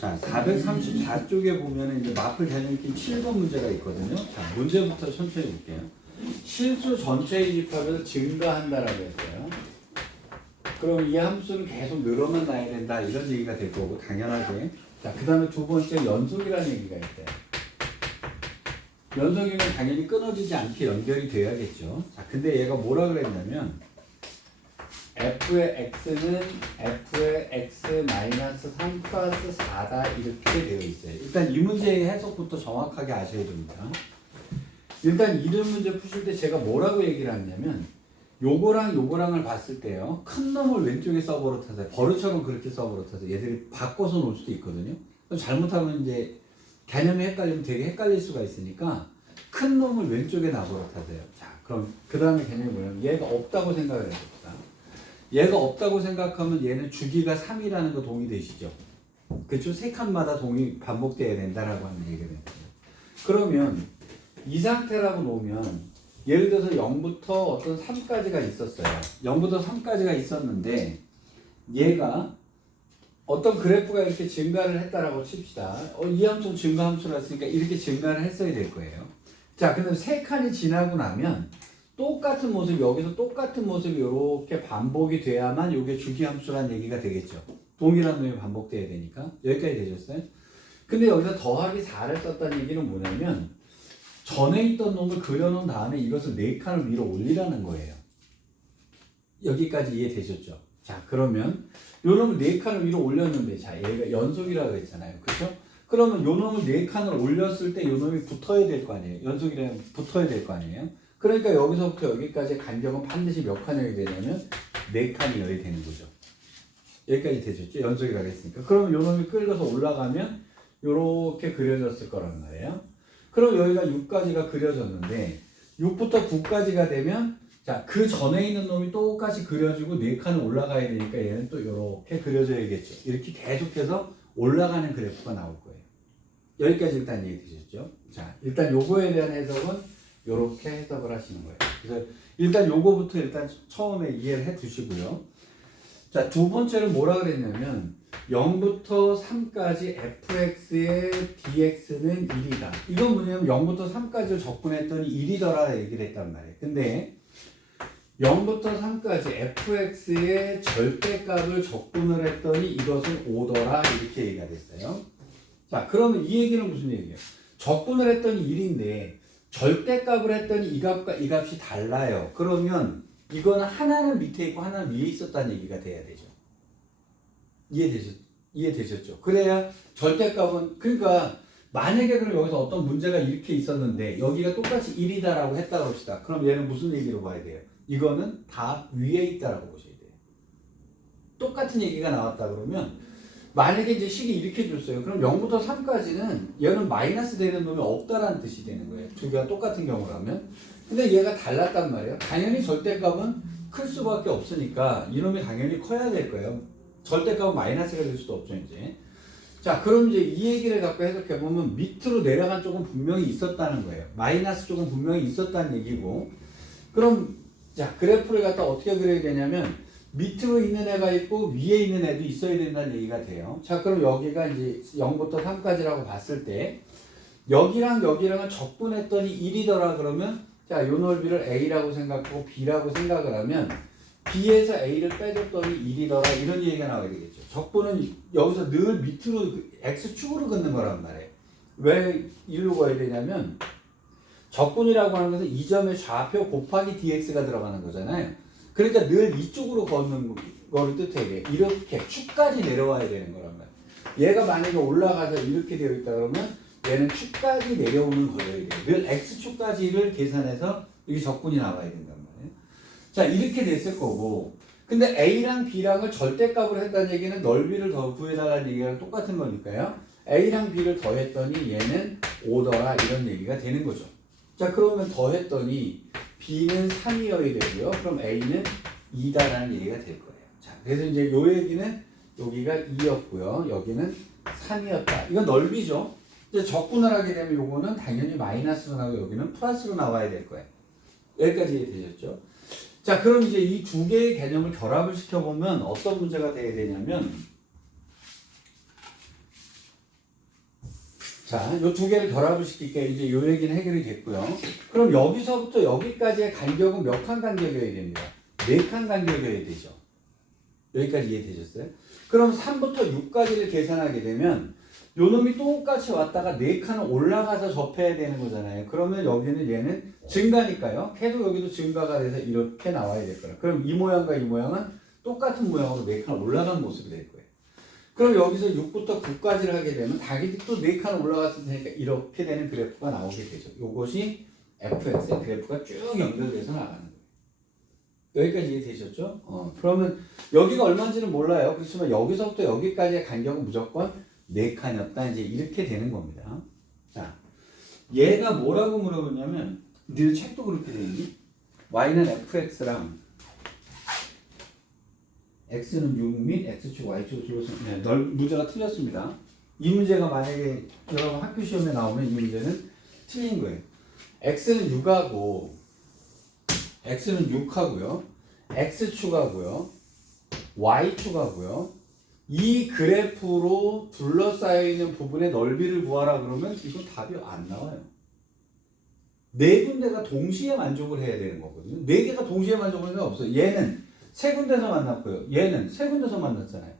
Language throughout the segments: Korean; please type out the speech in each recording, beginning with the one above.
자, 434쪽에 보면 이제 마플 개념기 7번 문제가 있거든요. 자, 문제부터 천천히 볼게요. 실수 전체의 집합에서 증가한다라고 했어요. 그럼 이 함수는 계속 늘어만 나야 된다 이런 얘기가 될 거고 당연하게. 자, 그 다음에 두 번째 연속이라는 얘기가 있대요. 연속이면 당연히 끊어지지 않게 연결이 돼야겠죠. 자, 근데 얘가 뭐라 그랬냐면 f의 x는 f의 x 마이너스 3 플러스 4다 이렇게 되어 있어요. 일단 이 문제의 해석부터 정확하게 아셔야 됩니다. 일단 이런 문제 푸실 때 제가 뭐라고 얘기를 하냐면 요거랑 요거랑을 봤을 때요. 큰 놈을 왼쪽에 써버릇하세요. 버릇처럼 그렇게 써버릇하세요. 얘들이 바꿔서 놓을 수도 있거든요. 잘못하면 이제 개념이 헷갈리면 되게 헷갈릴 수가 있으니까 큰 놈을 왼쪽에 놔버릇하세요. 자, 그럼 그 다음에 개념이 뭐냐면 얘가 없다고 생각을 해봅시다. 얘가 없다고 생각하면 얘는 주기가 3이라는 거 동의되시죠? 그쵸? 세 칸마다 반복돼야 된다라고 하는 얘기를 했어요. 그러면 이 상태라고 놓으면 예를 들어서 0부터 어떤 3까지가 있었어요. 0부터 3까지가 있었는데 얘가 어떤 그래프가 이렇게 증가를 했다라고 칩시다. 이 함수 증가 함수라 했으니까 이렇게 증가를 했어야 될 거예요. 자, 근데 세 칸이 지나고 나면 똑같은 모습, 여기서 똑같은 모습이 이렇게 반복이 돼야만 이게 주기함수란 얘기가 되겠죠. 동일한 놈이 반복돼야 되니까. 여기까지 되셨어요? 근데 여기서 더하기 4를 썼다는 얘기는 뭐냐면 전에 있던 놈을 그려놓은 다음에 이것을 4칸을 위로 올리라는 거예요. 여기까지 이해되셨죠? 자, 그러면 요 놈을 4칸을 위로 올렸는데 자, 얘가 연속이라고 했잖아요. 그렇죠? 그러면 요 놈을 4칸을 올렸을 때 요 놈이 붙어야 될 거 아니에요. 연속이라면 붙어야 될 거 아니에요. 그러니까 여기서부터 여기까지 간격은 반드시 몇 칸이어야 되냐면 4칸이어야 되는 거죠. 여기까지 되셨죠? 연속이라고 했으니까. 그럼 요 놈이 끌어서 올라가면 요렇게 그려졌을 거란 말이에요. 그럼 여기가 6까지가 그려졌는데 6부터 9까지가 되면 자, 그 전에 있는 놈이 똑같이 그려지고 4칸을 올라가야 되니까 얘는 또 이렇게 그려져야겠죠. 이렇게 계속해서 올라가는 그래프가 나올 거예요. 여기까지 일단 이해 되셨죠? 자, 일단 요거에 대한 해석은 이렇게 해석을 하시는 거예요. 그래서 일단 요거부터 일단 처음에 이해를 해 두시고요. 자, 두 번째는 뭐라 그랬냐면 0부터 3까지 fx의 dx는 1이다. 이건 뭐냐면 0부터 3까지를 적분했더니 1이더라 얘기를 했단 말이에요. 근데 0부터 3까지 fx의 절대값을 적분을 했더니 이것은 5더라 이렇게 얘기가 됐어요. 자, 그러면 이 얘기는 무슨 얘기예요? 적분을 했더니 1인데 절대값을 했더니 이 값과 이 값이 달라요. 그러면 이거는 하나는 밑에 있고 하나는 위에 있었다는 얘기가 돼야 되죠. 이해되셨죠? 그래야 절대값은, 그러니까 만약에 그럼 여기서 어떤 문제가 이렇게 있었는데 여기가 똑같이 1이다라고 했다고 합시다. 그럼 얘는 무슨 얘기로 봐야 돼요? 이거는 다 위에 있다라고 보셔야 돼요. 똑같은 얘기가 나왔다 그러면 만약에 이제 식이 이렇게 줬어요. 그럼 0부터 3까지는 얘는 마이너스 되는 놈이 없다라는 뜻이 되는 거예요. 두 개가 똑같은 경우라면. 근데 얘가 달랐단 말이에요. 당연히 절대값은 클 수밖에 없으니까 이놈이 당연히 커야 될 거예요. 절대값은 마이너스가 될 수도 없죠, 이제. 자, 그럼 이제 이 얘기를 갖고 해석해보면 밑으로 내려간 쪽은 분명히 있었다는 거예요. 마이너스 쪽은 분명히 있었다는 얘기고. 그럼, 자, 그래프를 갖다 어떻게 그려야 되냐면 밑으로 있는 애가 있고 위에 있는 애도 있어야 된다는 얘기가 돼요. 자, 그럼 여기가 이제 0부터 3까지라고 봤을 때 여기랑 여기랑을 적분했더니 1이더라 그러면 자, 요 넓이를 A라고 생각하고 B라고 생각을 하면 B에서 A를 빼줬더니 1이더라 이런 얘기가 나와야 되겠죠. 적분은 여기서 늘 밑으로 X축으로 긋는 거란 말이에요. 왜 1로 가야 되냐면 적분이라고 하는 것은 이 점의 좌표 곱하기 dx가 들어가는 거잖아요. 그러니까 늘 이쪽으로 걷는 거를 뜻해. 이렇게 축까지 내려와야 되는 거란 말이에요. 얘가 만약에 올라가서 이렇게 되어 있다 그러면 얘는 축까지 내려오는 거예요. 늘 x축까지를 계산해서 이게 적분이 나와야 된단 말이에요. 자, 이렇게 됐을 거고. 근데 a랑 b랑을 절대값으로 했다는 얘기는 넓이를 더 구해달라는 얘기랑 똑같은 거니까요. a랑 b를 더했더니 얘는 5더라 이런 얘기가 되는 거죠. 자, 그러면 더했더니 b는 3이어야 되고요. 그럼 a는 2다라는 얘기가 될 거예요. 자, 그래서 이제 요 얘기는 여기가 2였고요. 여기는 3이었다. 이건 넓이죠. 이제 적분을 하게 되면 요거는 당연히 마이너스로 나오고 여기는 플러스로 나와야 될 거예요. 여기까지 되셨죠? 자, 그럼 이제 이 두 개의 개념을 결합을 시켜보면 어떤 문제가 돼야 되냐면 자, 요 두 개를 결합을 시킬게 이제 요 얘기는 해결이 됐고요. 그럼 여기서부터 여기까지의 간격은 몇 칸 간격이어야 됩니다. 4칸 간격이어야 되죠. 여기까지 이해되셨어요? 그럼 3부터 6까지를 계산하게 되면 요 놈이 똑같이 왔다가 4칸을 올라가서 접해야 되는 거잖아요. 그러면 여기는 얘는 증가니까요. 계속 여기도 증가가 돼서 이렇게 나와야 될 거라. 그럼 이 모양과 이 모양은 똑같은 모양으로 4칸 올라간 모습이 될 거예요. 그럼 여기서 6부터 9까지를 하게 되면 당연히 또 4칸 올라갔을 테니까 이렇게 되는 그래프가 나오게 되죠. 요것이 fx의 그래프가 쭉 연결돼서 나가는 거예요. 여기까지 이해되셨죠? 그러면 여기가 얼마인지는 몰라요. 그렇지만 여기서부터 여기까지의 간격은 무조건 4칸이었다. 이제 이렇게 되는 겁니다. 자, 얘가 뭐라고 물어보냐면, 늘 책도 그렇게 돼 있니? y는 fx랑 x는 6 및 x축 y축을 둘러서 문제가 틀렸습니다. 이 문제가 만약에 여러분 학교 시험에 나오면 이 문제는 틀린 거예요. x는 6하고 x는 6하고요. x축하고요. y축하고요. 이 그래프로 둘러싸여 있는 부분의 넓이를 구하라 그러면 이건 답이 안 나와요. 네 군데가 동시에 만족을 해야 되는 거거든요. 네 개가 동시에 만족을 하는 건 없어요. 얘는 세 군데서 만났고요. 얘는 세 군데서 만났잖아요.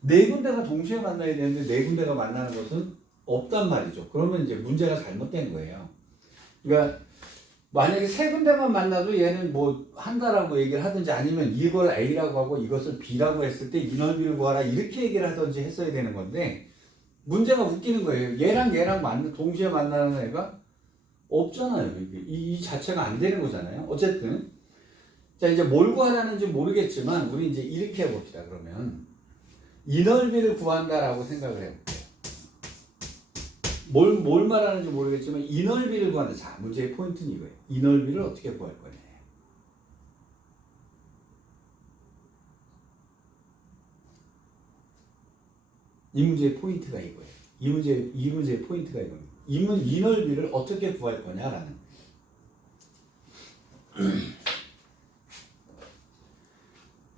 네 군데가 동시에 만나야 되는데 네 군데가 만나는 것은 없단 말이죠. 그러면 이제 문제가 잘못된 거예요. 그러니까 만약에 세 군데만 만나도 얘는 뭐 한다라고 얘기를 하든지 아니면 이걸 A라고 하고 이것을 B라고 했을 때 이 넓이를 구하라 이렇게 얘기를 하든지 했어야 되는 건데 문제가 웃기는 거예요. 얘랑 동시에 만나는 애가 없잖아요. 이 자체가 안 되는 거잖아요. 어쨌든 자 이제 뭘 구하라는지 모르겠지만 우리 이제 이렇게 해봅시다. 그러면 이 넓이를 구한다라고 생각을 해볼게요. 뭘 말하는지 모르겠지만 이 넓이를 구한다. 자, 문제의 포인트는 이거예요. 이 넓이를 어떻게 구할 거냐. 이 문제의 포인트가 이거예요. 이 문제의 포인트가 이겁니다. 이 넓이를 어떻게 구할 거냐라는.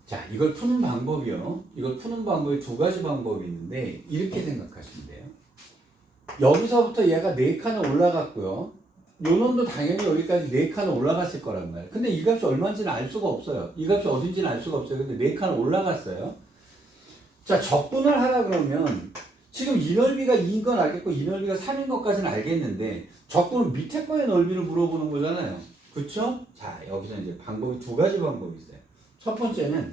자, 이걸 푸는 방법이요. 이걸 푸는 방법이 두 가지 방법이 있는데 이렇게 생각하시면 돼요. 여기서부터 얘가 4칸을 올라갔고요. 요 놈도 당연히 여기까지 4칸을 올라갔을 거란 말이에요. 근데 이 값이 얼마인지는 알 수가 없어요. 이 값이 어딘지는 알 수가 없어요. 근데 4칸을 올라갔어요. 자, 적분을 하라 그러면 지금 이 넓이가 2인 건 알겠고 이 넓이가 3인 것까지는 알겠는데 적분은 밑에 거의 넓이를 물어보는 거잖아요. 그쵸? 자, 여기서 이제 방법이 두 가지 방법이 있어요. 첫 번째는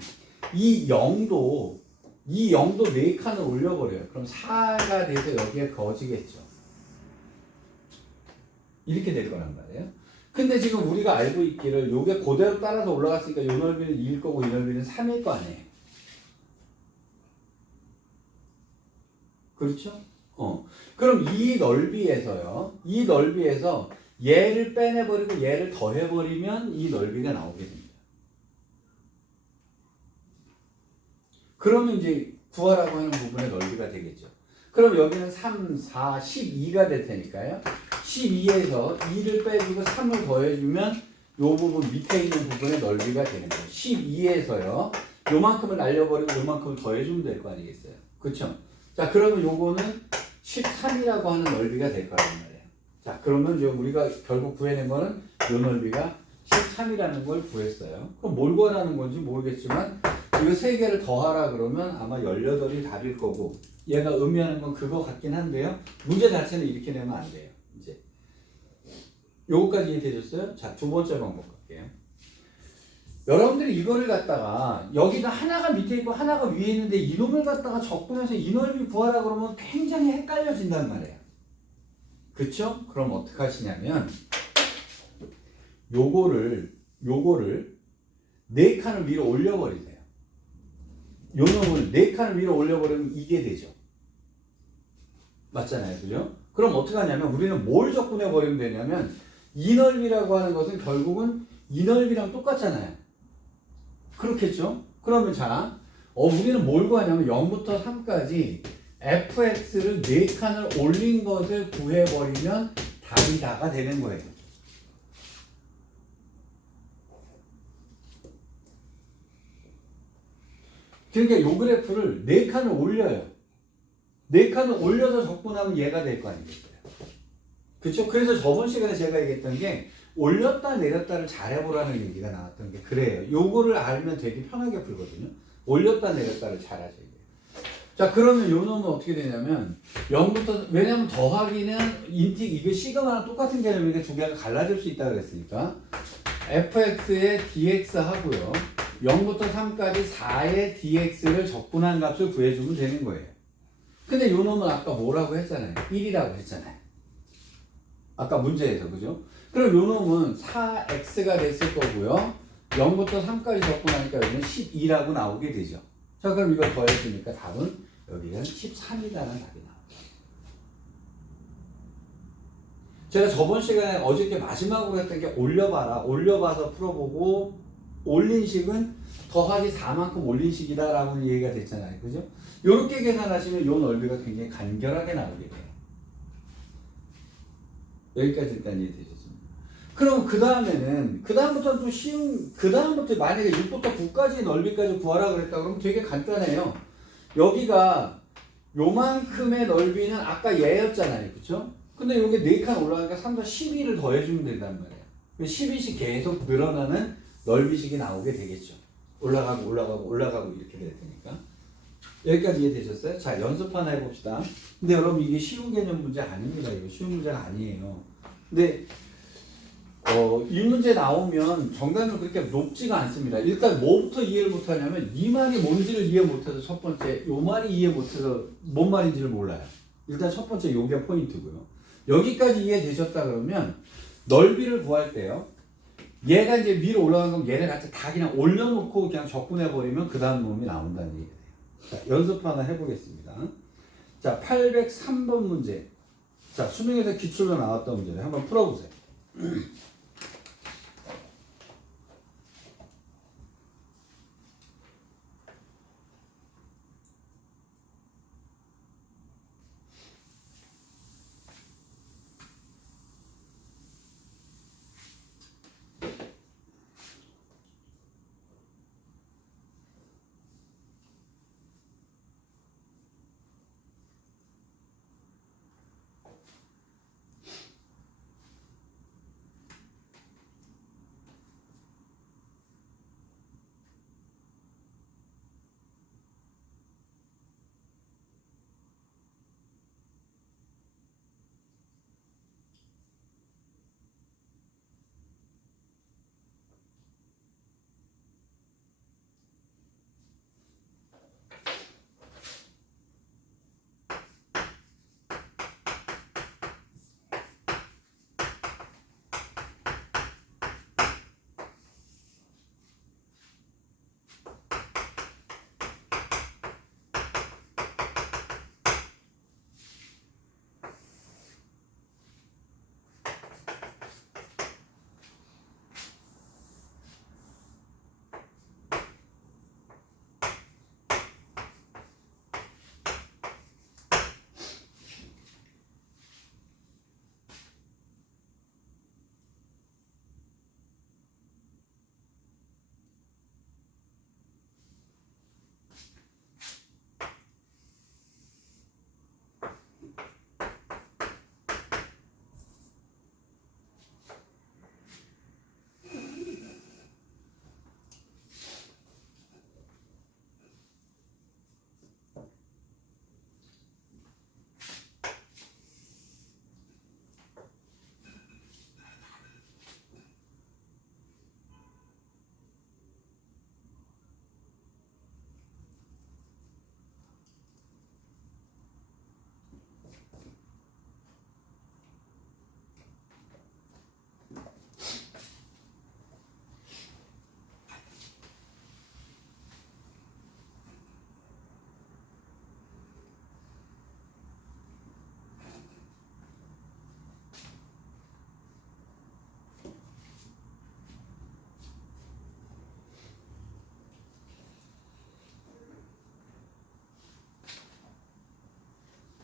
이 0도 4칸을 올려버려요. 그럼 4가 돼서 여기에 거지겠죠. 이렇게 될 거란 말이에요. 근데 지금 우리가 알고 있기를 요게 그대로 따라서 올라갔으니까 요 넓이는 2일 거고 이 넓이는 3일 거 아니에요. 그렇죠? 그럼 이 넓이에서 얘를 빼내버리고 얘를 더해버리면 이 넓이가 나오게 됩니다. 그러면 이제 구하라고 하는 부분의 넓이가 되겠죠. 그럼 여기는 3, 4, 12가 될 테니까요. 12에서 2를 빼주고 3을 더해주면 요 부분 밑에 있는 부분의 넓이가 되는 거예요. 12에서요. 요만큼을 날려버리고 요만큼을 더해주면 될 거 아니겠어요. 그쵸? 자, 그러면 요거는 13이라고 하는 넓이가 될 거란 말이에요. 자, 그러면 이제 우리가 결국 구해낸 거는 요 넓이가 13이라는 걸 구했어요. 그럼 뭘 구하라는 건지 모르겠지만 이거 세 개를 더하라 그러면 아마 18이 답일 거고 얘가 의미하는 건 그거 같긴 한데요. 문제 자체는 이렇게 내면 안 돼요. 이제 요거까지 이해되셨어요? 자, 두 번째 방법 갈게요. 여러분들이 이거를 갖다가 여기가 하나가 밑에 있고 하나가 위에 있는데 이놈을 갖다가 적분해서 이 넓이 구하라 그러면 굉장히 헷갈려진단 말이에요. 그쵸? 그럼 어떻게 하시냐면 요거를 4칸을 위로 올려버리세요. 요 놈을 4칸을 위로 올려버리면 이게 되죠. 맞잖아요. 그죠? 그럼 어떻게 하냐면 우리는 뭘 적분해버리면 되냐면 이 넓이라고 하는 것은 결국은 이 넓이랑 똑같잖아요. 그렇겠죠? 그러면 자, 우리는 뭘 구하냐면 0부터 3까지 fx를 4칸을 올린 것을 구해버리면 답이 다가 되는 거예요. 그러니까 요 그래프를 4칸을 올려요. 4칸을 올려서 적분하면 얘가 될 거 아니겠어요? 그쵸? 그래서 저번 시간에 제가 얘기했던 게 올렸다 내렸다를 잘해보라는 얘기가 나왔던 게 그래요. 요거를 알면 되게 편하게 풀거든요. 올렸다 내렸다를 잘하셔야 돼요. 자, 그러면 요 놈은 어떻게 되냐면 0부터 왜냐면 더하기는 인티 이게 시그마랑 똑같은 개념이니까 두 개가 갈라질 수 있다 그랬으니까 fx에 dx 하고요. 0부터 3까지 4의 dx를 적분한 값을 구해주면 되는 거예요. 근데 요 놈은 아까 뭐라고 했잖아요. 1이라고 했잖아요. 아까 문제에서, 그죠? 그럼 요 놈은 4x가 됐을 거고요. 0부터 3까지 적분하니까 여기는 12라고 나오게 되죠. 자, 그럼 이걸 더해주니까 답은 여기는 13이라는 답이 나옵니다. 제가 저번 시간에 어저께 마지막으로 했던 게 올려봐라. 올려봐서 풀어보고 올린 식은 더하기 4만큼 올린 식이다라고 얘기가 됐잖아요. 그죠? 요렇게 계산하시면 요 넓이가 굉장히 간결하게 나오게 돼요. 여기까지 일단 이해되셨습니다. 그럼 그 다음부터는 또 쉬운, 그 다음부터 만약에 6부터 9까지 넓이까지 구하라 그랬다 그러면 되게 간단해요. 여기가 요만큼의 넓이는 아까 얘였잖아요. 그쵸? 근데 요게 4칸 올라가니까 3과 12를 더해주면 된단 말이에요. 12씩 계속 늘어나는 넓이식이 나오게 되겠죠. 올라가고 올라가고 올라가고 이렇게 될 테니까. 여기까지 이해되셨어요? 자, 연습 하나 해봅시다. 근데 여러분 이게 쉬운 개념 문제 아닙니다. 이거 쉬운 문제가 아니에요. 근데 이 문제 나오면 정답은 그렇게 높지가 않습니다. 일단 뭐부터 이해를 못하냐면 이 말이 뭔지를 이해 못해서 첫 번째 요 말이 이해 못해서 뭔 말인지를 몰라요. 일단 첫 번째 요게 포인트고요. 여기까지 이해되셨다 그러면 넓이를 구할 때요. 얘가 이제 위로 올라간 건 얘를 같이 다 그냥 올려놓고 그냥 적분해버리면 그 다음 놈이 나온다는 얘기예요. 자, 연습 하나 해보겠습니다. 자, 803번 문제. 자, 수능에서 기출로 나왔던 문제를 한번 풀어보세요.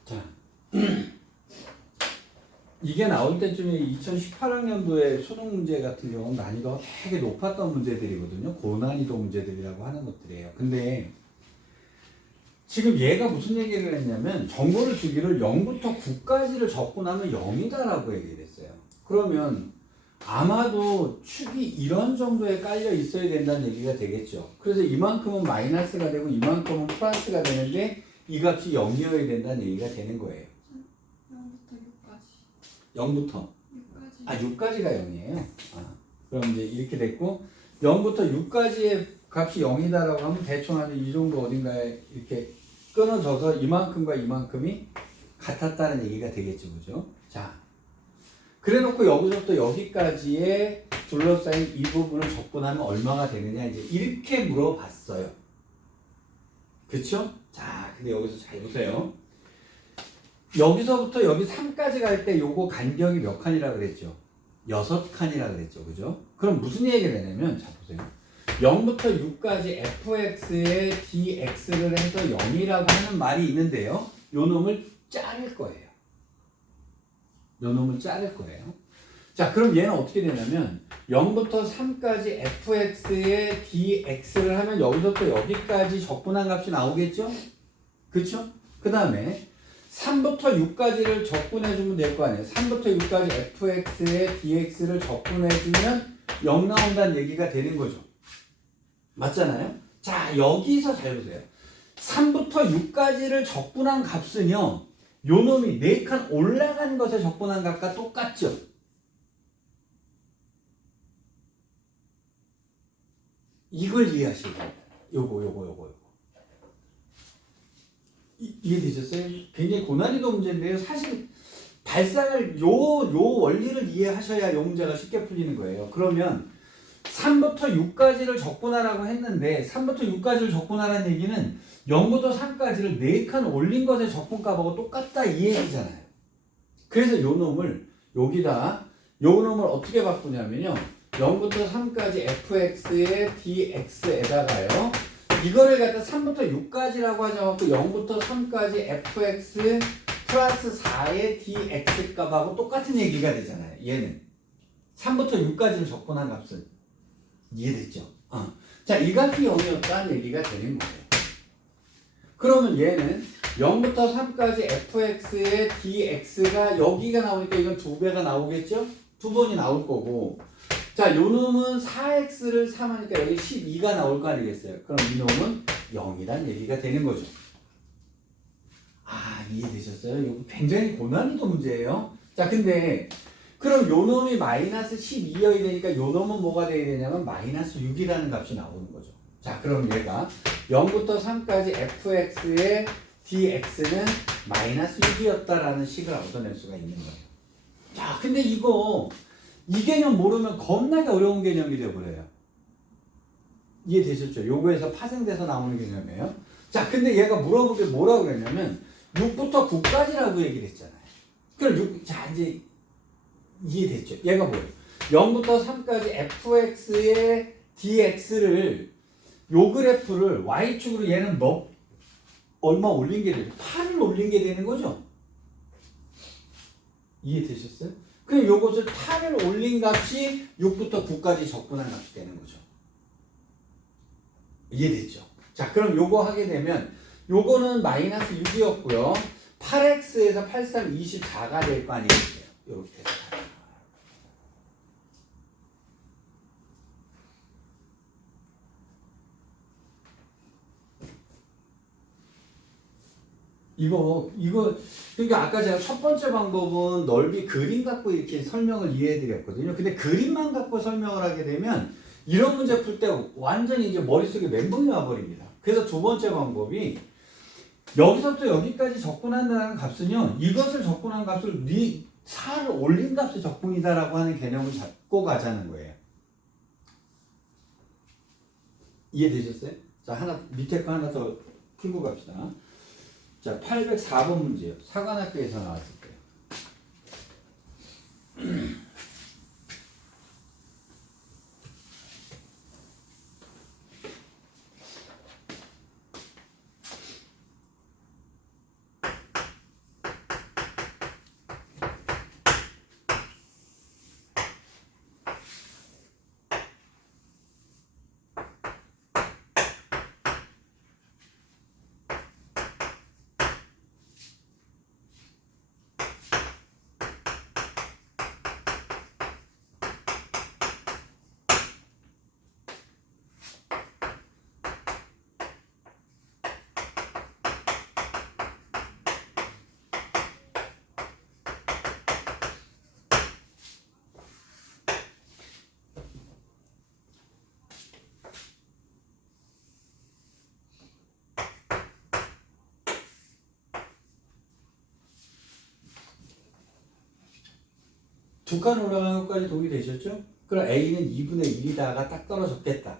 자, 이게 나올 때쯤에 2018학년도에 수능 문제 같은 경우는 난이도가 되게 높았던 문제들이거든요. 고난이도 문제들이라고 하는 것들이에요. 근데 지금 얘가 무슨 얘기를 했냐면 정보를 주기를 0부터 9까지를 적고 나면 0이다라고 얘기를 했어요. 그러면 아마도 축이 이런 정도에 깔려 있어야 된다는 얘기가 되겠죠. 그래서 이만큼은 마이너스가 되고 이만큼은 플러스가 되는데 이 값이 0이어야 된다는 얘기가 되는 거예요. 0부터 6까지. 0부터 6까지. 6까지가 0이에요. 그럼 이제 이렇게 됐고 0부터 6까지의 값이 0이다라고 하면 대충 한 이 정도 어딘가에 이렇게 끊어져서 이만큼과 이만큼이 같았다는 얘기가 되겠죠. 그죠? 자, 그래 놓고 여기서부터 여기까지의 둘러싸인 이 부분을 적분하면 얼마가 되느냐 이제 이렇게 물어봤어요. 그쵸? 자, 근데 여기서 잘 보세요. 여기서부터 여기 3까지 갈 때 요거 간격이 몇 칸이라 그랬죠? 6칸이라 그랬죠. 그죠? 그럼 무슨 얘기를 하냐면 자 보세요. 0부터 6까지 fx에 dx를 해서 0이라고 하는 말이 있는데요. 요 놈을 자를 거예요. 요 놈을 자를 거예요. 자, 그럼 얘는 어떻게 되냐면 0부터 3까지 fx에 dx를 하면 여기서부터 여기까지 적분한 값이 나오겠죠? 그쵸? 그 다음에 3부터 6까지를 적분해주면 될 거 아니에요. 3부터 6까지 fx에 dx를 적분해주면 0 나온다는 얘기가 되는 거죠. 맞잖아요? 자, 여기서 잘 보세요. 3부터 6까지를 적분한 값은요. 요 놈이 4칸 올라간 것에 적분한 값과 똑같죠? 이걸 이해하셔야 됩니다. 요거. 이해되셨어요? 굉장히 고난이도 문제인데요. 사실 발상을 요 원리를 이해하셔야 요 문제가 쉽게 풀리는 거예요. 그러면 3부터 6까지를 적분하라고 했는데 3부터 6까지를 적분하라는 얘기는 0부터 3까지를 4칸 올린 것의 적분값하고 똑같다 이 얘기잖아요. 그래서 요 놈을 여기다 요 놈을 어떻게 바꾸냐면요. 0부터 3까지 fx의 dx에다가요. 이거를 갖다 3부터 6까지라고 하자고 0부터 3까지 fx 플러스 4의 dx 값하고 똑같은 얘기가 되잖아요. 얘는 3부터 6까지를 적분한 값은 이해됐죠? 자, 이 값이 0이었다는 얘기가 되는 거예요. 그러면 얘는 0부터 3까지 fx의 dx가 여기가 나오니까 이건 2배가 나오겠죠? 2번이 나올 거고 자, 요 놈은 4x를 3하니까 여기 12가 나올 거 아니겠어요? 그럼 이 놈은 0이란 얘기가 되는 거죠. 이해되셨어요? 이거 굉장히 고난이도 문제예요. 자, 근데 그럼 요 놈이 마이너스 12여야 되니까 요 놈은 뭐가 돼야 되냐면 마이너스 6이라는 값이 나오는 거죠. 자, 그럼 얘가 0부터 3까지 fx의 dx는 마이너스 6이었다라는 식을 얻어낼 수가 있는 거예요. 자, 근데 이 개념 모르면 겁나게 어려운 개념이 되어버려요. 이해되셨죠? 요거에서 파생돼서 나오는 개념이에요. 자, 근데 얘가 물어보게 뭐라고 그랬냐면 6부터 9까지라고 얘기를 했잖아요. 그럼 자, 이제 이해됐죠? 얘가 뭐예요? 0부터 3까지 fx의 dx를 요 그래프를 y축으로 얘는 얼마 올린 게 되죠? 8을 올린 게 되는 거죠? 이해되셨어요? 그럼 요것을 8을 올린 값이 6부터 9까지 적분한 값이 되는 거죠. 이해됐죠? 자, 그럼 요거 하게 되면 요거는 마이너스 6이었고요. 8x에서 83, 24가 될 거 아니겠어요? 요렇게 돼서. 이거 그러니까 아까 제가 첫 번째 방법은 넓이 그림 갖고 이렇게 설명을 이해해 드렸거든요. 근데 그림만 갖고 설명을 하게 되면 이런 문제 풀 때 완전히 이제 머릿속에 멘붕이 와버립니다. 그래서 두 번째 방법이 여기서부터 여기까지 적분한다는 값은요. 이것을 적분한 값을 4를 올린 값의 적분이다라고 하는 개념을 잡고 가자는 거예요. 이해되셨어요? 자, 밑에 거 하나 더 풀고 갑시다. 자, 804번 문제요. 사관학교에서 나왔을 거예요. 두 칸 올라가는 것까지 동의 되셨죠? 그럼 A는 2분의 1이다가 딱 떨어졌겠다.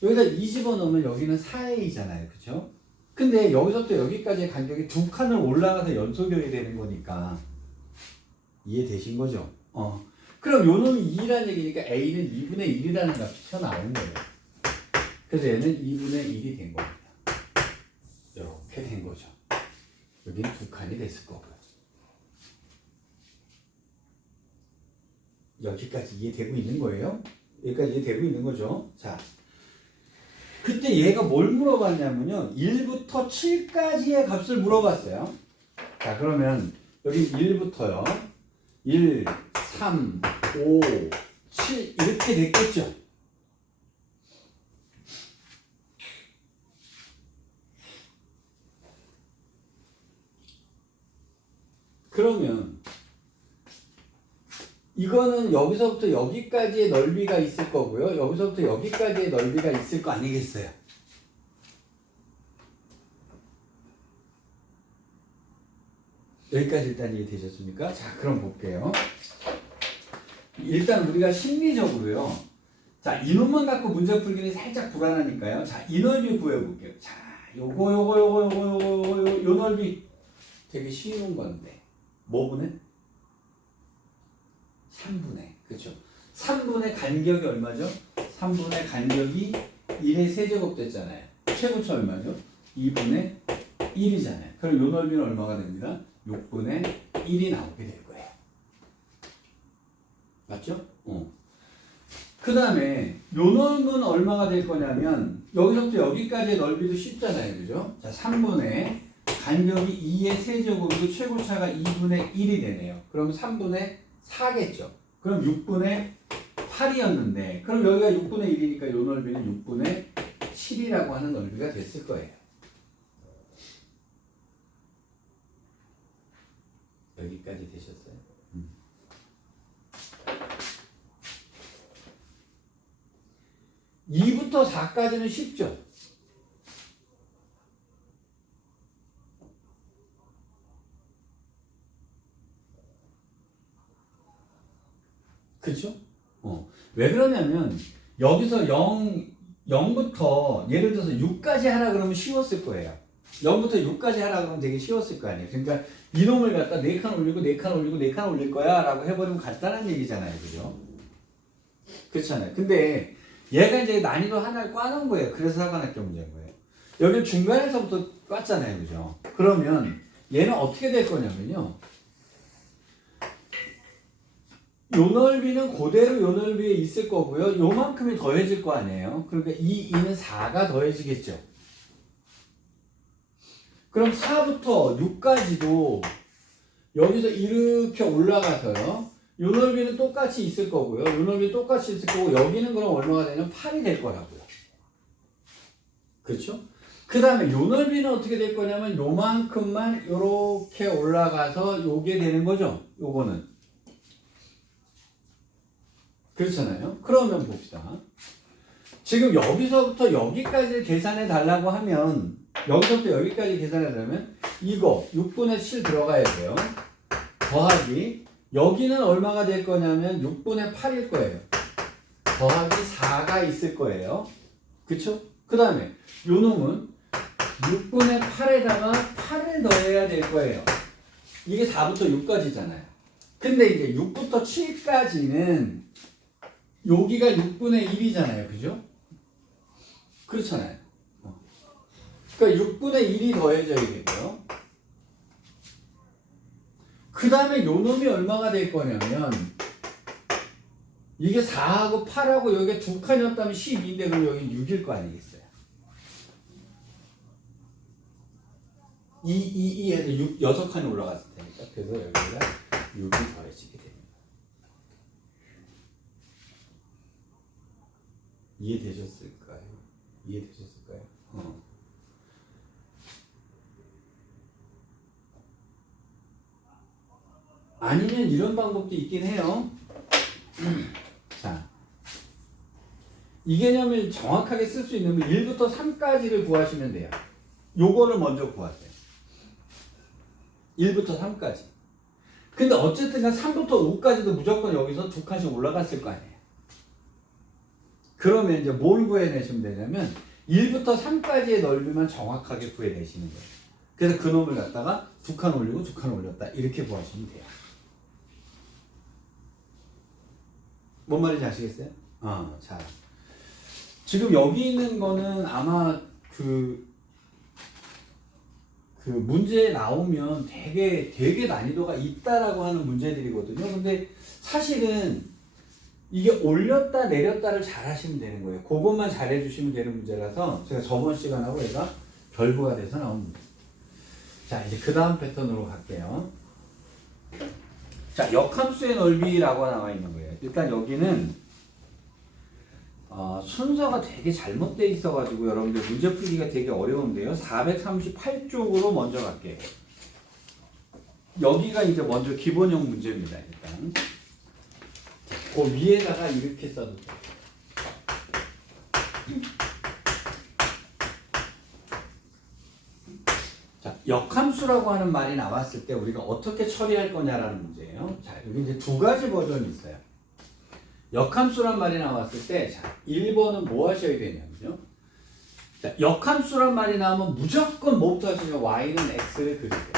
여기다 2 집어넣으면 여기는 4A잖아요. 그죠? 근데 여기서부터 여기까지의 간격이 두 칸을 올라가서 연속이어야 되는 거니까 이해되신 거죠? 그럼 요 놈이 2라는 얘기니까 A는 2분의 1이라는 값이 튀어나오는 거예요. 그래서 얘는 2분의 1이 된 겁니다. 이렇게 된 거죠. 여기는 두 칸이 됐을 거고요. 여기까지 이해되고 있는 거예요? 여기까지 이해되고 있는 거죠? 자, 그때 얘가 뭘 물어봤냐면요. 1부터 7까지의 값을 물어봤어요. 자, 그러면 여기 1부터요. 1, 3, 5, 7 이렇게 됐겠죠? 그러면 이거는 여기서부터 여기까지의 넓이가 있을 거고요. 여기서부터 여기까지의 넓이가 있을 거 아니겠어요? 여기까지 일단 이해되셨습니까? 자, 그럼 볼게요. 일단 우리가 심리적으로요. 자, 이놈만 갖고 문제 풀기는 살짝 불안하니까요. 자, 이 넓이 구해볼게요. 자, 요거 요 넓이 되게 쉬운 건데. 뭐 분의? 3분의. 그렇죠? 3분의 간격이 얼마죠? 3분의 간격이 1의 세제곱 됐잖아요. 최고치 얼마죠? 2분의 1이잖아요. 그럼 요 넓이는 얼마가 됩니다? 6분의 1이 나오게 될 거예요. 맞죠? 그 다음에 요 넓이는 얼마가 될 거냐면 여기서부터 여기까지의 넓이도 쉽잖아요. 그죠? 자, 3분의 간격이 2의 세제곱이고 최고차가 2분의 1이 되네요. 그럼 3분의 4겠죠. 그럼 6분의 8이었는데 그럼 여기가 6분의 1이니까 요 넓이는 6분의 7이라고 하는 넓이가 됐을 거예요. 여기까지 되셨어요? 2부터 4까지는 쉽죠? 그렇죠? 왜 그러냐면 여기서 0부터 예를 들어서 6까지 하라 그러면 쉬웠을 거예요. 0부터 6까지 하라 그러면 되게 쉬웠을 거 아니에요. 그러니까 이놈을 갖다 4칸 올리고 4칸 올리고 4칸 올릴 거야 라고 해버리면 간단한 얘기잖아요. 그죠? 그렇잖아요. 근데 얘가 이제 난이도 하나를 꽈놓은 거예요. 그래서 사관학교 문제인 거예요. 여기 중간에서부터 꽈잖아요. 그죠? 그러면 얘는 어떻게 될 거냐면요. 요 넓이는 그대로 요 넓이에 있을 거고요. 요만큼이 더해질 거 아니에요. 그러니까 이 2는 4가 더해지겠죠. 그럼 4부터 6까지도 여기서 이렇게 올라가서요. 요 넓이는 똑같이 있을 거고요. 요 넓이 똑같이 있을 거고 여기는 그럼 얼마가 되냐면 8이 될 거라고요. 그렇죠? 그 다음에 요 넓이는 어떻게 될 거냐면 요만큼만 요렇게 올라가서 요게 되는 거죠. 요거는. 그렇잖아요. 그러면 봅시다. 지금 여기서부터 여기까지를 계산해 달라고 하면 여기서부터 여기까지 계산해 달라면 이거 6분의 7 들어가야 돼요. 더하기 여기는 얼마가 될 거냐면 6분의 8일 거예요. 더하기 4가 있을 거예요. 그쵸? 그 다음에 요 놈은 6분의 8에다가 8을 더해야 될 거예요. 이게 4부터 6까지잖아요. 근데 이제 6부터 7까지는 여기가 6분의 1이잖아요. 그죠? 그렇잖아요. 그러니까 6분의 1이 더해져야 되고요. 그 다음에 요 놈이 얼마가 될 거냐면 이게 4하고 8하고 여기가 두 칸이었다면 12인데 그럼 여기 6일 거 아니겠어요? 2에서 6, 6칸이 올라갔을 테니까 그래서 여기가 6이 더해지게 됩니다. 이해되셨을까요? 이해되셨을까요? 아니면 이런 방법도 있긴 해요. 자, 이 개념을 정확하게 쓸 수 있는 건 1부터 3까지를 구하시면 돼요. 요거를 먼저 구하세요. 1부터 3까지. 근데 어쨌든 3부터 5까지도 무조건 여기서 두 칸씩 올라갔을 거 아니에요. 그러면 이제 뭘 구해내시면 되냐면 1부터 3까지의 넓이만 정확하게 구해내시는 거예요. 그래서 그 놈을 갖다가 두 칸 올리고 두 칸 올렸다 이렇게 구하시면 돼요. 뭔 말인지 아시겠어요? 자, 지금 여기 있는 거는 아마 그 문제에 나오면 되게 난이도가 있다라고 하는 문제들이거든요. 근데 사실은 이게 올렸다 내렸다를 잘 하시면 되는 거예요. 그것만 잘 해주시면 되는 문제라서 제가 저번 시간하고 얘가 결부가 돼서 나옵니다. 자, 이제 그 다음 패턴으로 갈게요. 자, 역함수의 넓이라고 나와 있는 거예요. 일단 여기는 순서가 되게 잘못되어 있어가지고 여러분들 문제 풀기가 되게 어려운데요. 438쪽으로 먼저 갈게요. 여기가 이제 먼저 기본형 문제입니다. 일단 그 위에다가 이렇게 써도 돼요. 자, 역함수라고 하는 말이 나왔을 때 우리가 어떻게 처리할 거냐라는 문제예요. 자, 여기 이제 두 가지 버전이 있어요. 역함수란 말이 나왔을 때, 자, 1번은 뭐 하셔야 되냐면요. 자, 역함수란 말이 나오면 무조건 뭐부터 하시면 y는 x를 그리세요.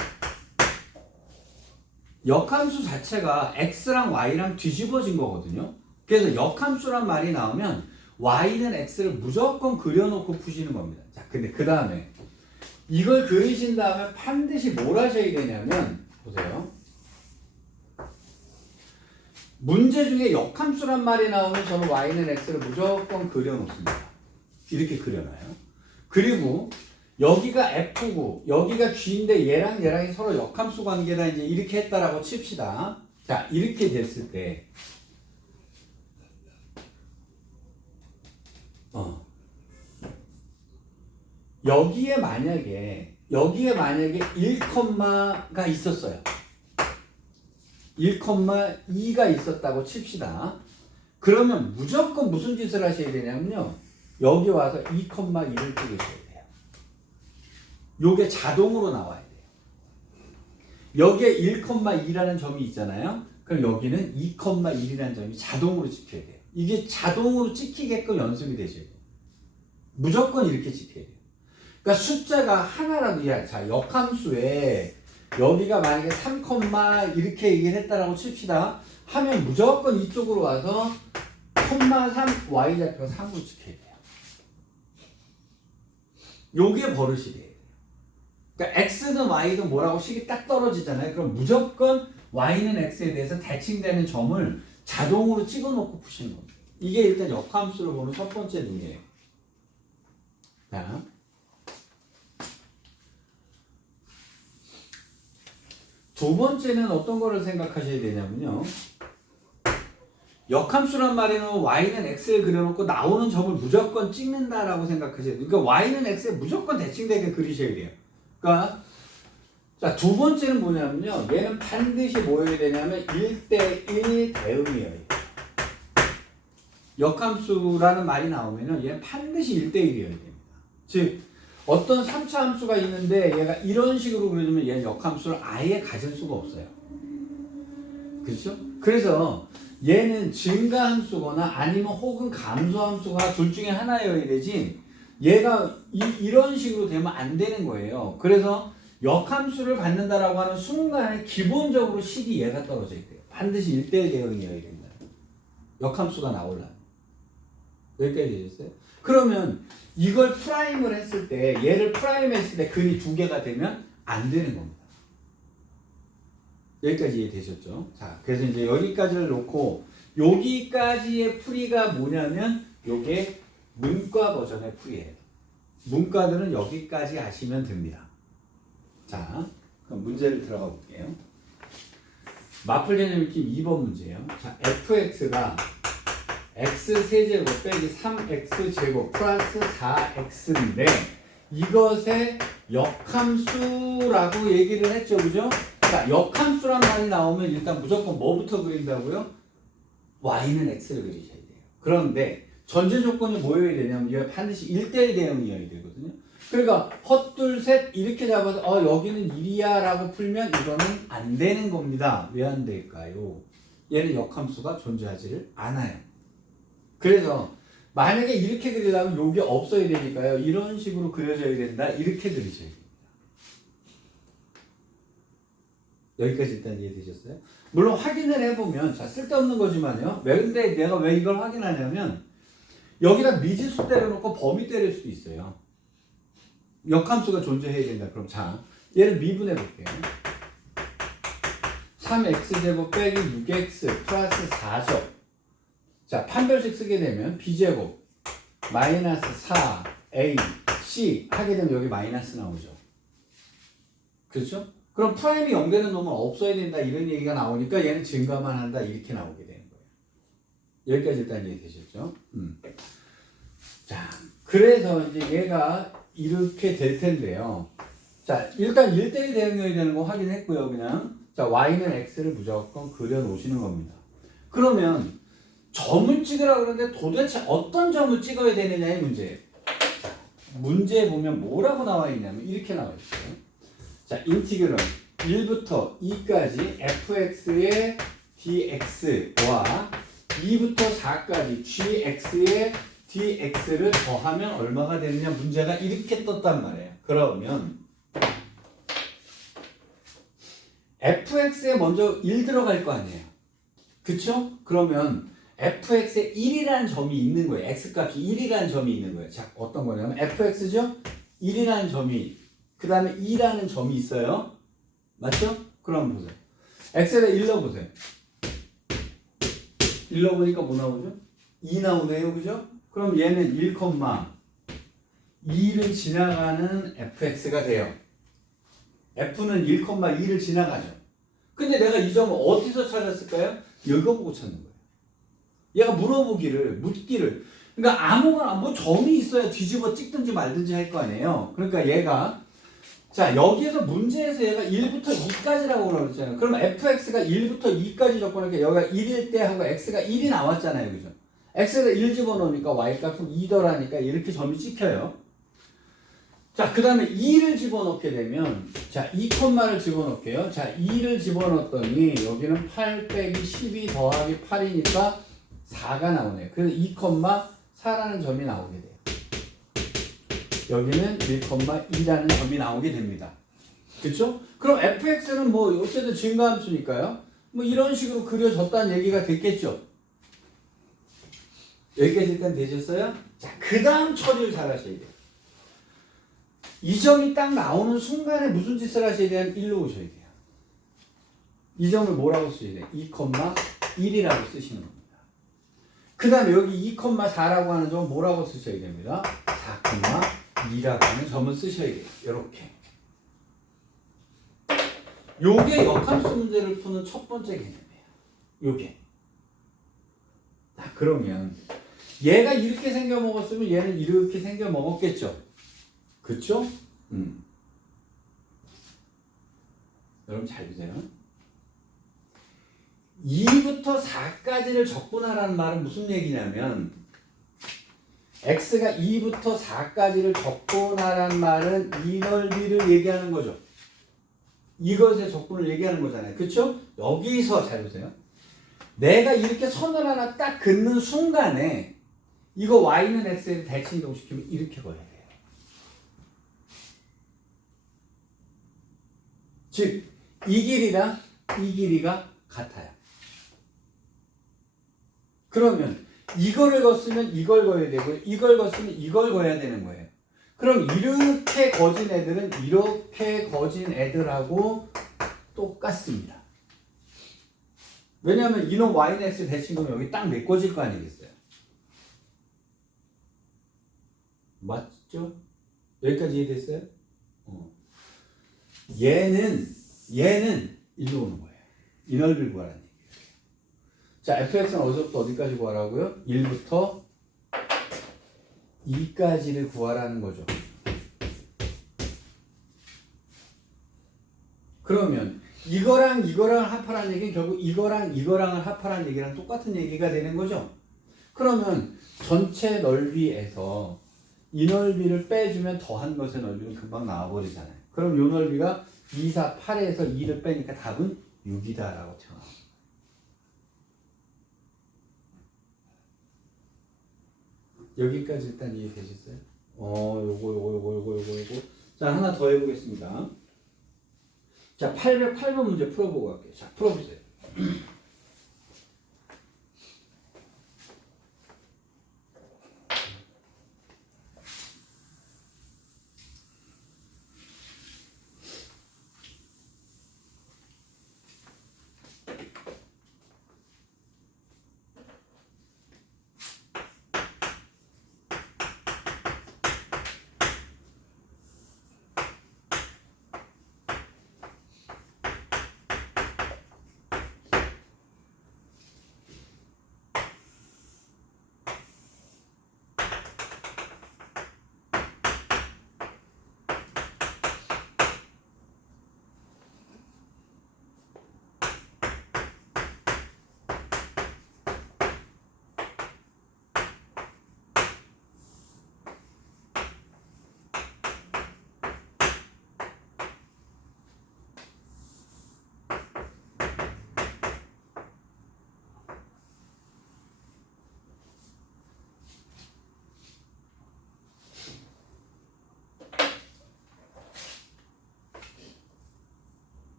역함수 자체가 x랑 y랑 뒤집어진 거거든요. 그래서 역함수란 말이 나오면 y는 x를 무조건 그려놓고 푸시는 겁니다. 자, 근데 그 다음에 이걸 그리신 다음에 반드시 뭘 하셔야 되냐면, 보세요. 문제 중에 역함수란 말이 나오면 저는 y는 x를 무조건 그려놓습니다. 이렇게 그려놔요. 그리고 여기가 f고 여기가 g인데 얘랑이 서로 역함수 관계다 이제 이렇게 했다라고 칩시다. 자, 이렇게 됐을 때 여기에 만약에 1컴마가 있었어요. 1,2가 있었다고 칩시다. 그러면 무조건 무슨 짓을 하셔야 되냐면요. 여기 와서 2,2를 찍으셔야 돼요. 요게 자동으로 나와야 돼요. 여기에 1,2라는 점이 있잖아요. 그럼 여기는 2,1이라는 점이 자동으로 찍혀야 돼요. 이게 자동으로 찍히게끔 연습이 되셔야 돼요. 무조건 이렇게 찍혀야 돼요. 그러니까 숫자가 하나라도 자, 역함수에 여기가 만약에 3, 이렇게 얘기를 했다라고 칩시다. 하면 무조건 이쪽으로 와서 3, y좌표 3으로 찍혀야 돼요. 요게 버릇이 돼요. 그러니까 x든 y든 뭐라고 식이 딱 떨어지잖아요. 그럼 무조건 y는 x에 대해서 대칭되는 점을 자동으로 찍어놓고 푸시는 겁니다. 이게 일단 역함수를 보는 첫 번째 눈이에요. 자. 두 번째는 어떤 거를 생각하셔야 되냐면요. 역함수란 말에는 y는 x를 그려놓고 나오는 점을 무조건 찍는다라고 생각하셔야 돼요. 그러니까 y는 x에 무조건 대칭되게 그리셔야 돼요. 그러니까 자, 두 번째는 뭐냐면요. 얘는 반드시 뭐 해야 되냐면 1대1 대응이에요. 역함수라는 말이 나오면은 얘는 반드시 1대1이어야 됩니다. 즉 어떤 3차 함수가 있는데 얘가 이런 식으로 그려주면 얘는 역함수를 아예 가질 수가 없어요. 그렇죠? 그래서 얘는 증가함수거나 아니면 혹은 감소함수가 둘 중에 하나여야 되지 얘가 이런 식으로 되면 안 되는 거예요. 그래서 역함수를 받는다라고 하는 순간에 기본적으로 식이 얘가 떨어져야 돼요. 반드시 1대1 대응이어야 된다. 역함수가 나오려면. 여기까지 되셨어요? 그러면 이걸 프라임을 했을 때 얘를 프라임 했을 때 근이 두 개가 되면 안 되는 겁니다. 여기까지 이해되셨죠? 자, 그래서 이제 여기까지를 놓고 여기까지의 풀이가 뭐냐면 요게 문과 버전의 풀이에요. 문과들은 여기까지 하시면 됩니다. 자, 그럼 문제를 들어가 볼게요. 마플 개념 익힘 2번 문제예요. 자, fx가 x세제곱 빼기 3x제곱 플러스 4x인데 이것의 역함수라고 얘기를 했죠. 그죠? 그러니까 역함수란 말이 나오면 일단 무조건 뭐부터 그린다고요? y는 x를 그리셔야 돼요. 그런데 전제 조건이 뭐여야 되냐면 이게 반드시 1대1 대응이어야 되거든요. 그러니까 헛둘셋 이렇게 잡아서 여기는 1이야 라고 풀면 이거는 안 되는 겁니다. 왜 안 될까요? 얘는 역함수가 존재하지를 않아요. 그래서 만약에 이렇게 그리려면 요게 없어야 되니까요. 이런 식으로 그려져야 된다. 이렇게 그리셔야 됩니다. 여기까지 일단 이해되셨어요? 물론 확인을 해보면 자 쓸데없는 거지만요. 근데 내가 왜 이걸 확인하냐면 여기다 미지수 때려놓고 범위 때릴 수도 있어요. 역함수가 존재해야 된다. 그럼 자 얘를 미분해 볼게요. 3x제곱 빼기 6x 플러스 4죠. 자 판별식 쓰게 되면 b제곱 마이너스 4a c 하게 되면 여기 마이너스 나오죠. 그렇죠? 그럼 프라임이 0되는 놈은 없어야 된다 이런 얘기가 나오니까 얘는 증가만 한다 이렇게 나오게 되는 거예요. 여기까지 일단 이해되셨죠? 자 그래서 이제 얘가 이렇게 될 텐데요. 자 일단 1대1 대응형이 되는 거 확인했고요. 그냥 자 y는 x를 무조건 그려 놓으시는 겁니다. 그러면 점을 찍으라 그러는데 도대체 어떤 점을 찍어야 되느냐의 문제예요. 문제에 보면 뭐라고 나와 있냐면 이렇게 나와 있어요. 자, 인티그럴 1부터 2까지 fx의 dx와 2부터 4까지 gx의 dx를 더하면 얼마가 되느냐 문제가 이렇게 떴단 말이에요. 그러면 fx에 먼저 1 들어갈 거 아니에요. 그쵸? 그러면 fx에 1이라는 점이 있는 거예요. x값이 1이라는 점이 있는 거예요. 자, 어떤 거냐면 fx죠? 1이라는 점이 그 다음에 2라는 점이 있어요. 맞죠? 그럼 보세요. x에다 1 넣어보세요. 1 넣어보니까 뭐 나오죠? 2 나오네요. 그죠? 그럼 얘는 1,2를 지나가는 fx가 돼요. f는 1,2를 지나가죠. 근데 내가 이 점을 어디서 찾았을까요? 이거 보고 찾는 거예요. 얘가 묻기를. 그러니까 아무거나 뭐 점이 있어야 뒤집어 찍든지 말든지 할 거 아니에요. 그러니까 얘가 자 여기에서 문제에서 얘가 1부터 2까지라고 그러잖아요. 그러면 fx가 1부터 2까지 적고니까 여기가 1일 때 하고 x가 1이 나왔잖아요. 그죠? x에다 1 집어넣으니까 y값은 2더라니까 이렇게 점이 찍혀요. 자, 그 다음에 2를 집어넣게 되면 자, 2콤마를 집어넣을게요. 자, 2를 집어넣었더니 여기는 8 빼기 12 더하기 8이니까 4가 나오네요. 그래서 2,4라는 점이 나오게 돼요. 여기는 1,2라는 점이 나오게 됩니다. 그렇죠? 그럼 fx는 뭐 어쨌든 증가함수니까요. 뭐 이런 식으로 그려졌다는 얘기가 됐겠죠. 여기까지 일단 되셨어요? 자, 그 다음 처리를 잘 하셔야 돼요. 이 점이 딱 나오는 순간에 무슨 짓을 하셔야 돼요? 1로 오셔야 돼요. 이 점을 뭐라고 쓰셔야 돼요? 2,1이라고 쓰시는 겁니다. 그 다음에 여기 2,4라고 하는 점은 뭐라고 쓰셔야 됩니다? 4,2라고 하는 점을 쓰셔야 돼요. 이렇게. 요게 역함수 문제를 푸는 첫 번째 개념이에요. 요게. 자, 그러면 얘가 이렇게 생겨 먹었으면 얘는 이렇게 생겨 먹었겠죠? 그쵸? 여러분 잘 보세요. 2부터 4까지를 적분하라는 말은 무슨 얘기냐면 x가 2부터 4까지를 적분하라는 말은 이 넓이를 얘기하는 거죠. 이것의 적분을 얘기하는 거잖아요. 그쵸? 여기서 잘 보세요. 내가 이렇게 선을 하나 딱 긋는 순간에 이거 y는 x에 대칭이동시키면 이렇게 거야 돼요. 즉, 이 길이랑 이 길이가 같아요. 그러면 이거를 걷으면 이걸 거야 되고 이걸 걷으면 이걸 거야 되는 거예요. 그럼 이렇게 거진 애들은 이렇게 거진 애들하고 똑같습니다. 왜냐하면 이놈 y는 x 대칭이면 여기 딱 메꿔질 거 아니겠어요? 맞죠? 여기까지 이해됐어요? 얘는 일로 오는 거예요. 이 넓이를 구하라는 얘기예요. 자, fx는 어디서부터 어디까지 구하라고요? 1부터 2까지를 구하라는 거죠. 그러면 이거랑 합하라는 얘기는 결국 이거랑을 합하라는 얘기랑 똑같은 얘기가 되는 거죠. 그러면 전체 넓이에서 이 넓이를 빼주면 더한 것의 넓이는 금방 나와버리잖아요. 그럼 이 넓이가 2, 4, 8에서 2를 빼니까 답은 6이다라고 쳐. 여기까지 일단 이해되셨어요? 요거. 자, 하나 더 해보겠습니다. 자, 808번 문제 풀어보고 갈게요. 자, 풀어보세요.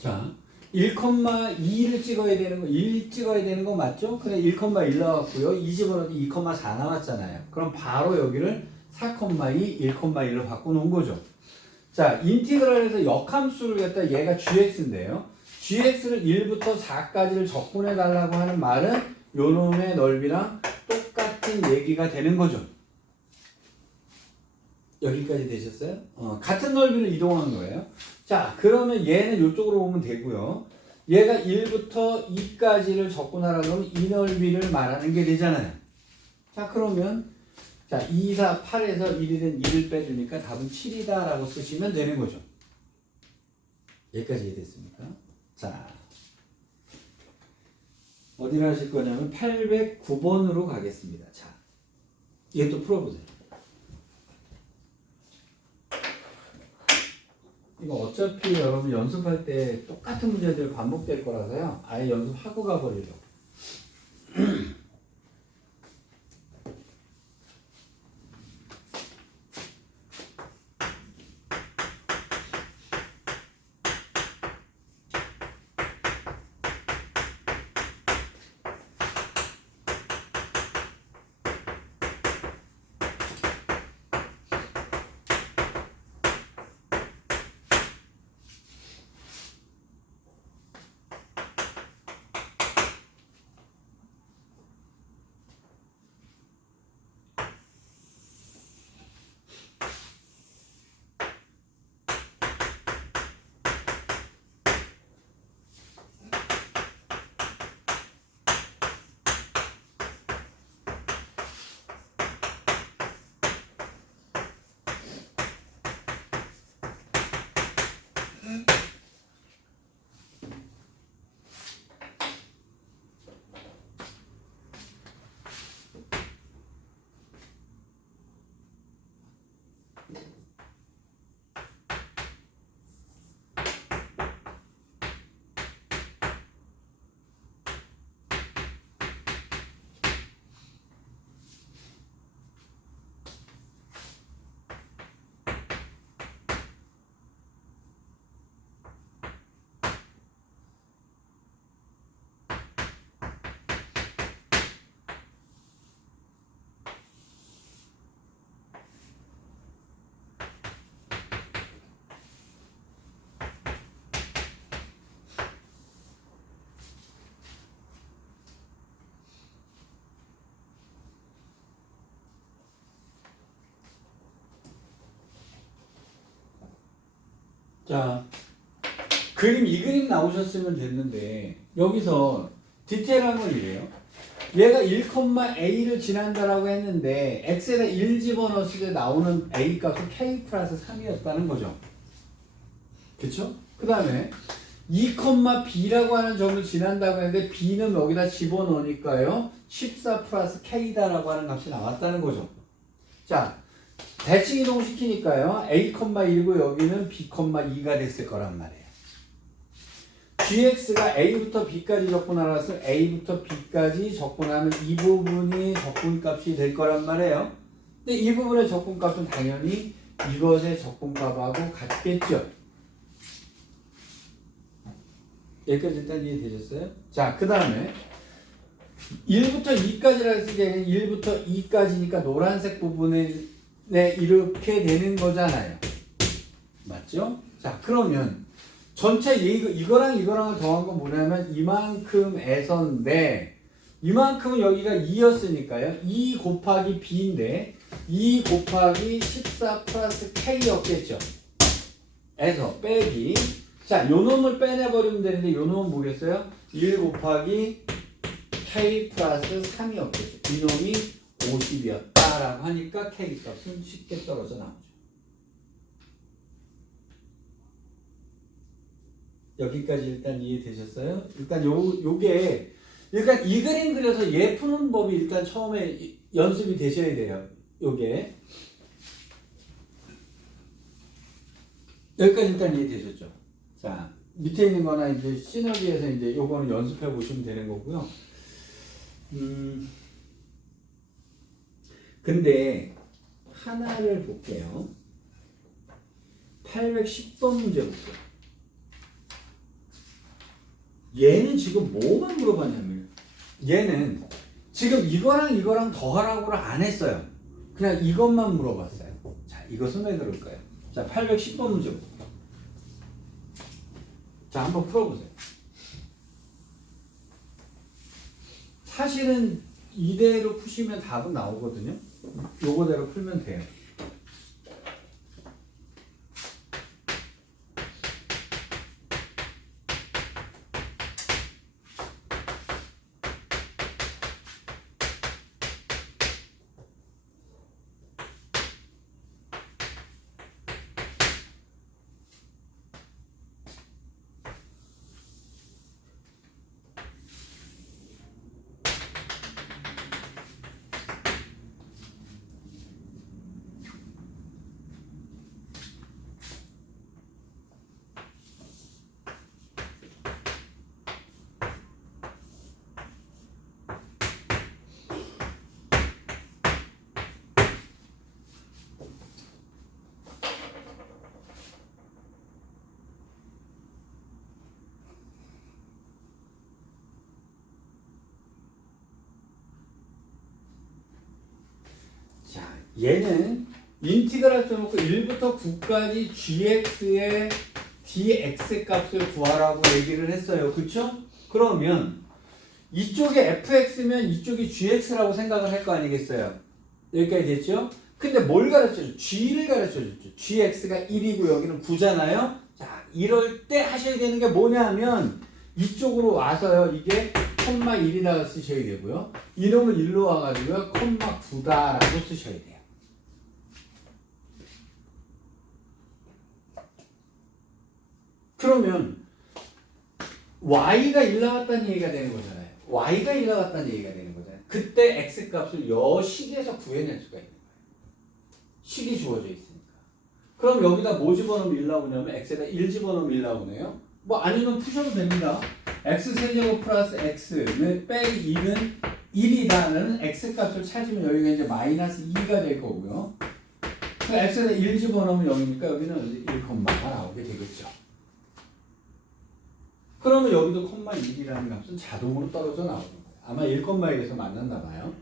자, 1,2를 찍어야 되는 거, 1 찍어야 되는 거 맞죠? 그래 1,1 나왔고요. 이 집어넣어도 2,4 나왔잖아요. 그럼 바로 여기를 4,2, 1,1로 바꿔놓은 거죠. 자, 인티그랄에서 역함수를 갖다 얘가 gx인데요. gx를 1부터 4까지를 적분해 달라고 하는 말은 요 놈의 넓이랑 똑같은 얘기가 되는 거죠. 여기까지 되셨어요? 같은 넓이를 이동한 거예요. 자, 그러면 얘는 이쪽으로 오면 되고요. 얘가 1부터 2까지를 적분하라고 하면 이 넓이를 말하는 게 되잖아요. 자, 그러면 자, 2, 4, 8에서 1이든 2를 빼주니까 답은 7이다 라고 쓰시면 되는 거죠. 여기까지 이해됐습니까? 자, 어디를 하실 거냐면 809번으로 가겠습니다. 자, 얘 또 풀어보세요. 이거 어차피 여러분 연습할 때 똑같은 문제들 반복될 거라서요. 아예 연습하고 가버리려고. 자, 이 그림 나오셨으면 됐는데 여기서 디테일한 건 이래요. 얘가 1,a를 지난다라고 했는데 x에다 1 집어넣었을 때 나오는 a 값은 k 플러스 3이었다는 거죠. 그쵸? 그 다음에 2,b라고 하는 점을 지난다고 했는데 b는 여기다 집어넣으니까요 14 플러스 k다라고 하는 값이 나왔다는 거죠. 자, 대칭 이동시키니까요 a,1이고 여기는 b,2가 됐을 거란 말이에요. gx가 a부터 b까지 적분하라서 a부터 b까지 적분하면 이 부분이 적분값이 될 거란 말이에요. 근데 이 부분의 적분값은 당연히 이것의 적분값하고 같겠죠. 여기까지 일단 이해되셨어요? 자, 그 다음에 1부터 2까지라 했을 때는 1부터 2까지니까 노란색 부분에 이렇게 되는 거잖아요. 맞죠? 자, 그러면 전체 이거랑 이거랑을 더한 건 뭐냐면 이만큼에서인데 이만큼은 여기가 2였으니까요. 2 곱하기 b인데 2 곱하기 14 플러스 k였겠죠. 에서 빼기 자, 요 놈을 빼내버리면 되는데 요 놈은 뭐겠어요? 1 곱하기 k 플러스 3이었겠죠. 이 놈이 50이었다라고 하니까 k 값은 쉽게 떨어져 나오죠. 여기까지 일단 이해되셨어요? 일단 요게 일단 이 그림 그려서 얘 푸는 법이 일단 처음에 연습이 되셔야 돼요. 요게 여기까지 일단 이해되셨죠? 자, 밑에 있는 거나 이제 시너지에서 이제 요거는 연습해 보시면 되는 거고요. 근데 하나를 볼게요. 810번 문제 볼게요. 얘는 지금 뭐만 물어봤냐면 얘는 지금 이거랑 더하라고를 안 했어요. 그냥 이것만 물어봤어요. 자, 이것은 왜 그럴까요? 자, 810번 문제 볼게요. 자, 한번 풀어보세요. 사실은 이대로 푸시면 답은 나오거든요. 요거대로 풀면 돼요. 자, 얘는 인티그랄 써놓고 1부터 9까지 gx의 dx 값을 구하라고 얘기를 했어요. 그쵸? 그러면 이쪽에 fx면 이쪽이 gx라고 생각을 할 거 아니겠어요? 여기까지 됐죠? 근데 뭘 가르쳐줘? g를 가르쳐줬죠. gx가 1이고 여기는 9잖아요? 자, 이럴 때 하셔야 되는 게 뭐냐면 이쪽으로 와서요. 이게 콤마 1이라고 쓰셔야 되고요. 이놈을 1로 와가지고요. 콤마 9다라고 쓰셔야 돼요. 그러면 y가 1 나왔다는 얘기가 되는 거잖아요. y가 1 나왔다는 얘기가 되는 거잖아요. 그때 x값을 여 식에서 구해낼 수가 있는 거예요. 식이 주어져 있으니까. 그럼 여기다 뭐 집어넣으면 1 나오냐면 x에다 1 집어넣으면 1 나오네요. 뭐 아니면 푸셔도 됩니다. x세제곱 플러스 x는 빼기 2는 1이다는 x값을 찾으면 여기가 이제 마이너스 2가 될 거고요. x에다 1 집어넣으면 0이니까 여기는 1,가 나오게 되겠죠. 그러면 여기도 콤마 1이라는 값은 자동으로 떨어져 나오는 거예요. 아마 1,1에서 만났나 봐요.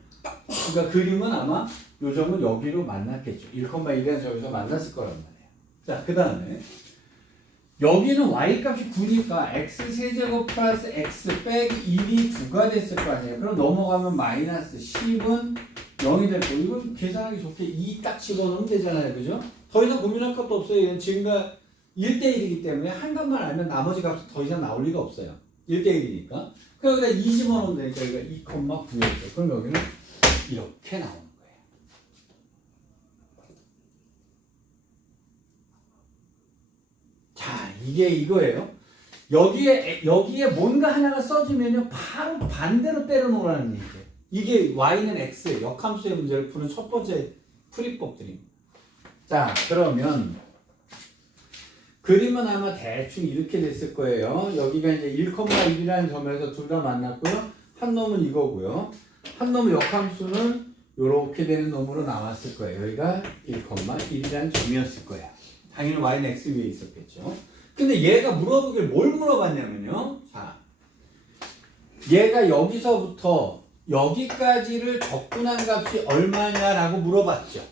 그러니까 그림은 아마 요 점은 여기로 만났겠죠. 1,1에서 저기서 만났을 거란 말이에요. 자, 그 다음에 여기는 y값이 9니까 x세제곱 플러스 x 빼기 1이 9가 됐을 거 아니에요. 그럼 넘어가면 마이너스 10은 0이 될 거고 이건 계산하기 좋게 2 딱 집어넣으면 되잖아요. 그죠? 더 이상 고민할 것도 없어요. 얘는 지금과 1대1이기 때문에 한 값만 알면 나머지 값이 더 이상 나올 리가 없어요. 1대1이니까. 그럼 여기다 2 집어넣으면 되니까 여기가 2,9였죠. 그럼 여기는 이렇게 나오는 거예요. 자, 이게 이거예요. 여기에 뭔가 하나가 써지면요, 바로 반대로 때려 놓으라는 얘기예요. 이게 y는 x, 역함수의 문제를 푸는 첫 번째 풀이법들입니다. 자, 그러면 그림은 아마 대충 이렇게 됐을 거예요. 여기가 이제 1,1이라는 점에서 둘 다 만났고요. 한 놈은 이거고요. 한 놈은 역함수는 이렇게 되는 놈으로 나왔을 거예요. 여기가 1,1이라는 점이었을 거예요. 당연히 y는 x 위에 있었겠죠. 근데 얘가 물어보길 뭘 물어봤냐면요. 자, 얘가 여기서부터 여기까지를 적분한 값이 얼마냐라고 물어봤죠.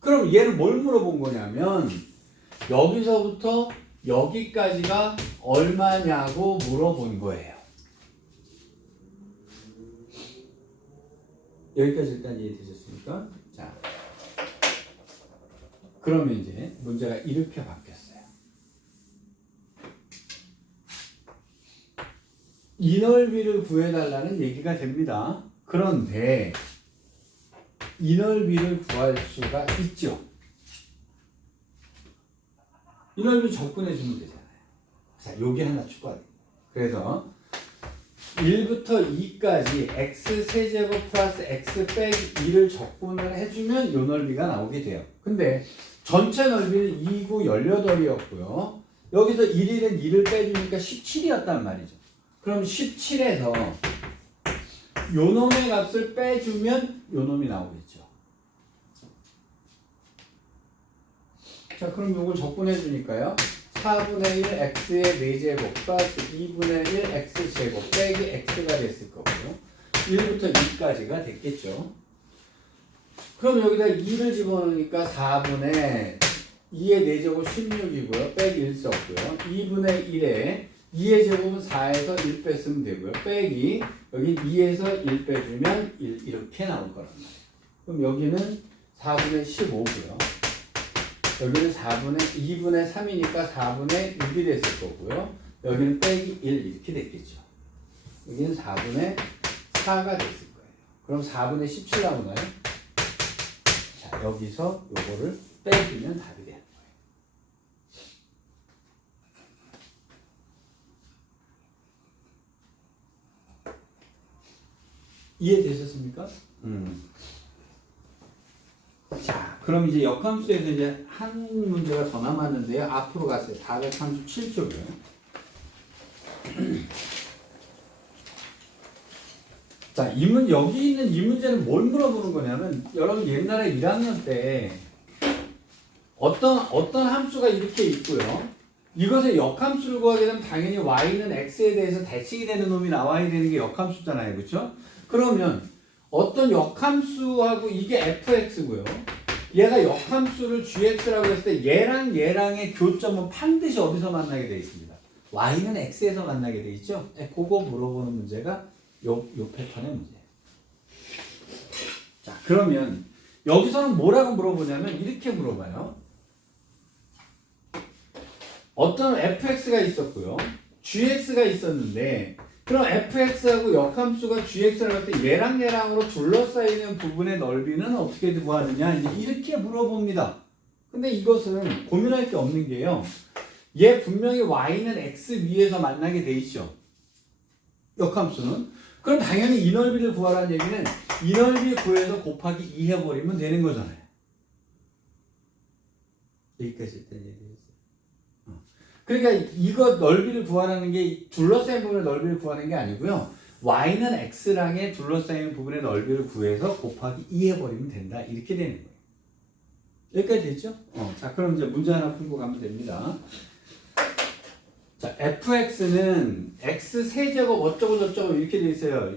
그럼 얘는 뭘 물어본 거냐면 여기서부터 여기까지가 얼마냐고 물어본 거예요. 여기까지 일단 이해되셨습니까? 자, 그러면 이제 문제가 이렇게 바뀌었어요. 이 넓이를 구해달라는 얘기가 됩니다. 그런데 이 넓이를 구할 수가 있죠. 이 넓이 접근해주면 되잖아요. 자, 요게 하나 추가돼요. 그래서 1부터 2까지 x 세제곱 플러스 x 빼기 2를 적분을 해주면 요 넓이가 나오게 돼요. 근데 전체 넓이는 2구 18이었고요. 여기서 1일은 2를 빼주니까 17이었단 말이죠. 그럼 17에서 요 놈의 값을 빼주면 요 놈이 나오겠죠. 자, 그럼 요걸 적분해 주니까요. 4분의 1 x의 4제곱 플러스 2분의 1 x제곱 빼기 x가 됐을 거고요. 1부터 2까지가 됐겠죠. 그럼 여기다 2를 집어넣으니까 4분의 2의 4제곱 16이고요. 빼기 1 썼고요. 2분의 1에 2의 제곱은 4에서 1 뺐으면 되고요. 빼기 여기 2에서 1 빼주면 1 이렇게 나올 거란 말이에요. 그럼 여기는 4분의 15고요. 여기는 2분의 3이니까 4분의 6이 됐을 거고요. 여기는 빼기 1 이렇게 됐겠죠. 여기는 4분의 4가 됐을 거예요. 그럼 4분의 17 나오나요? 자, 여기서 요거를 빼주면 답이 돼요. 이해되셨습니까? 자, 그럼 이제 역함수에서 이제 한 문제가 더 남았는데요. 앞으로 갔어요. 437쪽이요. 자, 여기 있는 이 문제는 뭘 물어보는 거냐면, 여러분 옛날에 1학년 때 어떤 함수가 이렇게 있고요. 이것의 역함수를 구하게 되면 당연히 y는 x에 대해서 대칭이 되는 놈이 나와야 되는 게 역함수잖아요. 그렇죠? 그러면 어떤 역함수하고 이게 fx고요. 얘가 역함수를 gx라고 했을 때 얘랑 얘랑의 교점은 반드시 어디서 만나게 되어 있습니다. y는 x에서 만나게 되어 있죠. 그거 물어보는 문제가 요 패턴의 문제예요. 자, 그러면 여기서는 뭐라고 물어보냐면 이렇게 물어봐요. 어떤 fx가 있었고요. gx가 있었는데 그럼 fx하고 역함수가 gx를 할 때 얘랑 얘랑으로 둘러싸이는 부분의 넓이는 어떻게 구하느냐 이제 이렇게 물어봅니다. 근데 이것은 고민할 게 없는 게요. 얘 분명히 y는 x 위에서 만나게 돼 있죠. 역함수는. 그럼 당연히 이 넓이를 구하라는 얘기는 이 넓이 구해서 곱하기 2 해버리면 되는 거잖아요. 여기까지 일단 얘기했어요. 그러니까 이거 넓이를 구하라는 게 둘러싸인 부분의 넓이를 구하는 게 아니고요. y는 x랑의 둘러싸인 부분의 넓이를 구해서 곱하기 2 해버리면 된다. 이렇게 되는 거예요. 여기까지 됐죠? 자, 그럼 이제 문제 하나 풀고 가면 됩니다. 자, fx는 x 세제곱 어쩌고 저쩌고 이렇게 돼 있어요.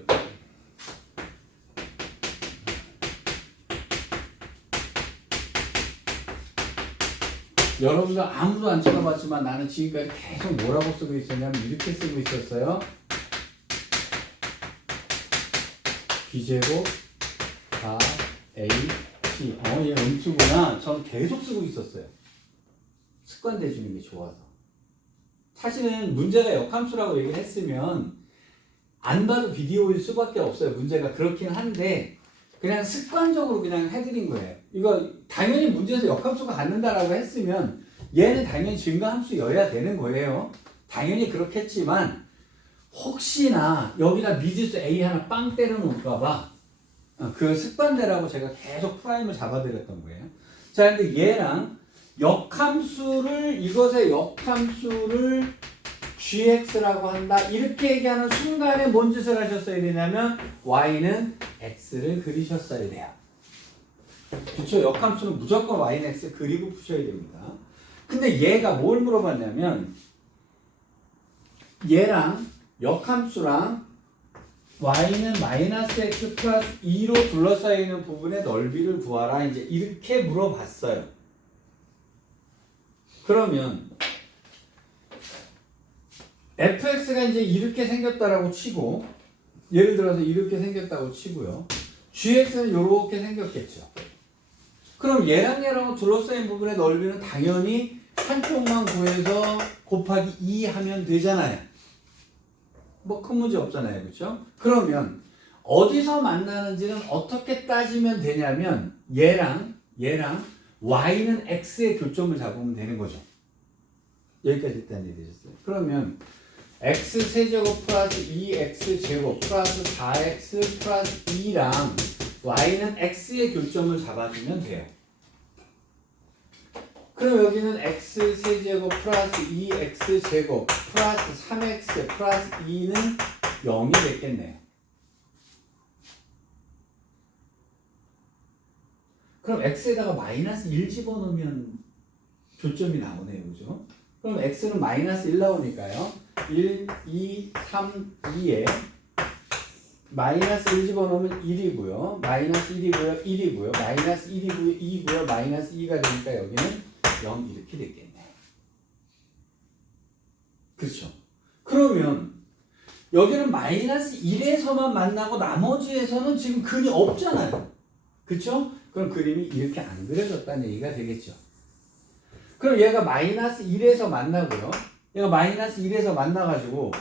여러분들 아무도 안 쳐다봤지만 나는 지금까지 계속 뭐라고 쓰고 있었냐면 이렇게 쓰고 있었어요. b제곱 4ac 얘 음수구나. 전 계속 쓰고 있었어요. 습관돼 주는 게 좋아서. 사실은 문제가 역함수라고 얘기를 했으면 안 봐도 비디오일 수밖에 없어요. 문제가 그렇긴 한데 그냥 습관적으로 그냥 해드린 거예요. 이거 당연히 문제에서 역함수가 갖는다라고 했으면 얘는 당연히 증가함수여야 되는 거예요. 당연히 그렇겠지만 혹시나 여기다 미지수 A 하나 빵 때려놓을까봐 그 습관대라고 제가 계속 프라임을 잡아드렸던 거예요. 자, 근데 얘랑 역함수를 이것의 역함수를 gx라고 한다. 이렇게 얘기하는 순간에 뭔 짓을 하셨어야 되냐면 y는 x를 그리셨어야 돼요. 그렇죠? 역함수는 무조건 y는 x 그리고 푸셔야 됩니다. 근데 얘가 뭘 물어봤냐면 얘랑 역함수랑 y는 마이너스 x 플러스 2로 둘러싸여 있는 부분의 넓이를 구하라. 이제 이렇게 물어봤어요. 그러면 fx가 이제 이렇게 생겼다라고 치고 예를 들어서 이렇게 생겼다고 치고요. gx는 이렇게 생겼겠죠. 그럼 얘랑 둘러싸인 부분의 넓이는 당연히 한쪽만 구해서 곱하기 2 하면 되잖아요. 뭐 큰 문제 없잖아요. 그렇죠? 그러면 어디서 만나는지는 어떻게 따지면 되냐면 얘랑 y는 x의 교점을 잡으면 되는 거죠. 여기까지 일단 이해되셨어요? 그러면 x 세제곱 플러스 2x 제곱 플러스 4x 플러스 2랑 y는 x의 교점을 잡아주면 돼요. 그럼 여기는 x 세제곱 플러스 2x 제곱 플러스 3x 플러스 2는 0이 됐겠네요. 그럼 x에다가 마이너스 1 집어넣으면 교점이 나오네요. 그죠? 그럼 x는 마이너스 1 나오니까요. 1, 2, 3, 2에 마이너스 1 집어넣으면 1이고요. 마이너스 1이고요. 1이고요. 마이너스 1이고요. 2고요. 마이너스 2가 되니까 여기는 0 이렇게 됐겠네. 그렇죠? 그러면 여기는 마이너스 1에서만 만나고 나머지에서는 지금 근이 없잖아요. 그렇죠? 그럼 그림이 이렇게 안 그려졌다는 얘기가 되겠죠. 그럼 얘가 마이너스 1에서 만나고요. 얘가 마이너스 1에서 만나가지고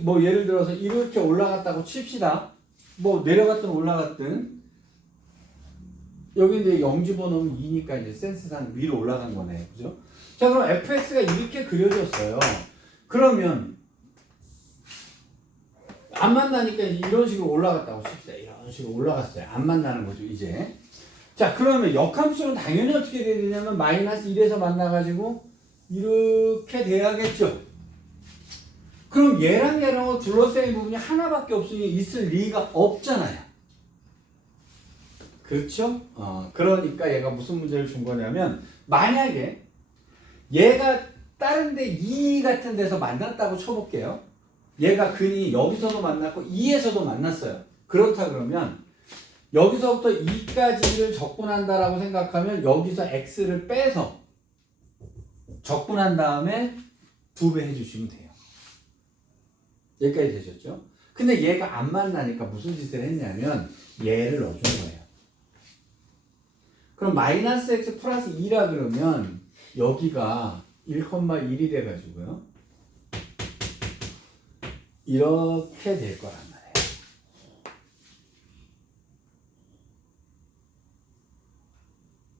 뭐 예를 들어서 이렇게 올라갔다고 칩시다. 뭐 내려갔든 올라갔든 여기 이제 0 집어넣으면 2니까 이제 센스상 위로 올라간 거네요. 그죠? 자, 그럼 fx가 이렇게 그려졌어요. 그러면 안 만나니까 이런 식으로 올라갔다고 칩시다. 이런 식으로 올라갔어요. 안 만나는 거죠, 이제. 자, 그러면 역함수는 당연히 어떻게 돼야 되냐면 마이너스 1에서 만나가지고 이렇게 돼야겠죠. 그럼 얘랑 둘러싸인 부분이 하나밖에 없으니 있을 리가 없잖아요. 그렇죠? 그러니까 얘가 무슨 문제를 준 거냐면 만약에 얘가 다른 데 2 같은 데서 만났다고 쳐볼게요. 얘가 근이 여기서도 만났고 2에서도 만났어요. 그렇다 그러면 여기서부터 2까지를 적분한다라고 생각하면 여기서 x를 빼서 적분한 다음에 2배 해주시면 돼요. 여기까지 되셨죠? 근데 얘가 안 만나니까 무슨 짓을 했냐면 얘를 넣어준 거예요. 그럼 마이너스 x 플러스 2라 그러면 여기가 1,1이 돼가지고요. 이렇게 될 거란 말이에요.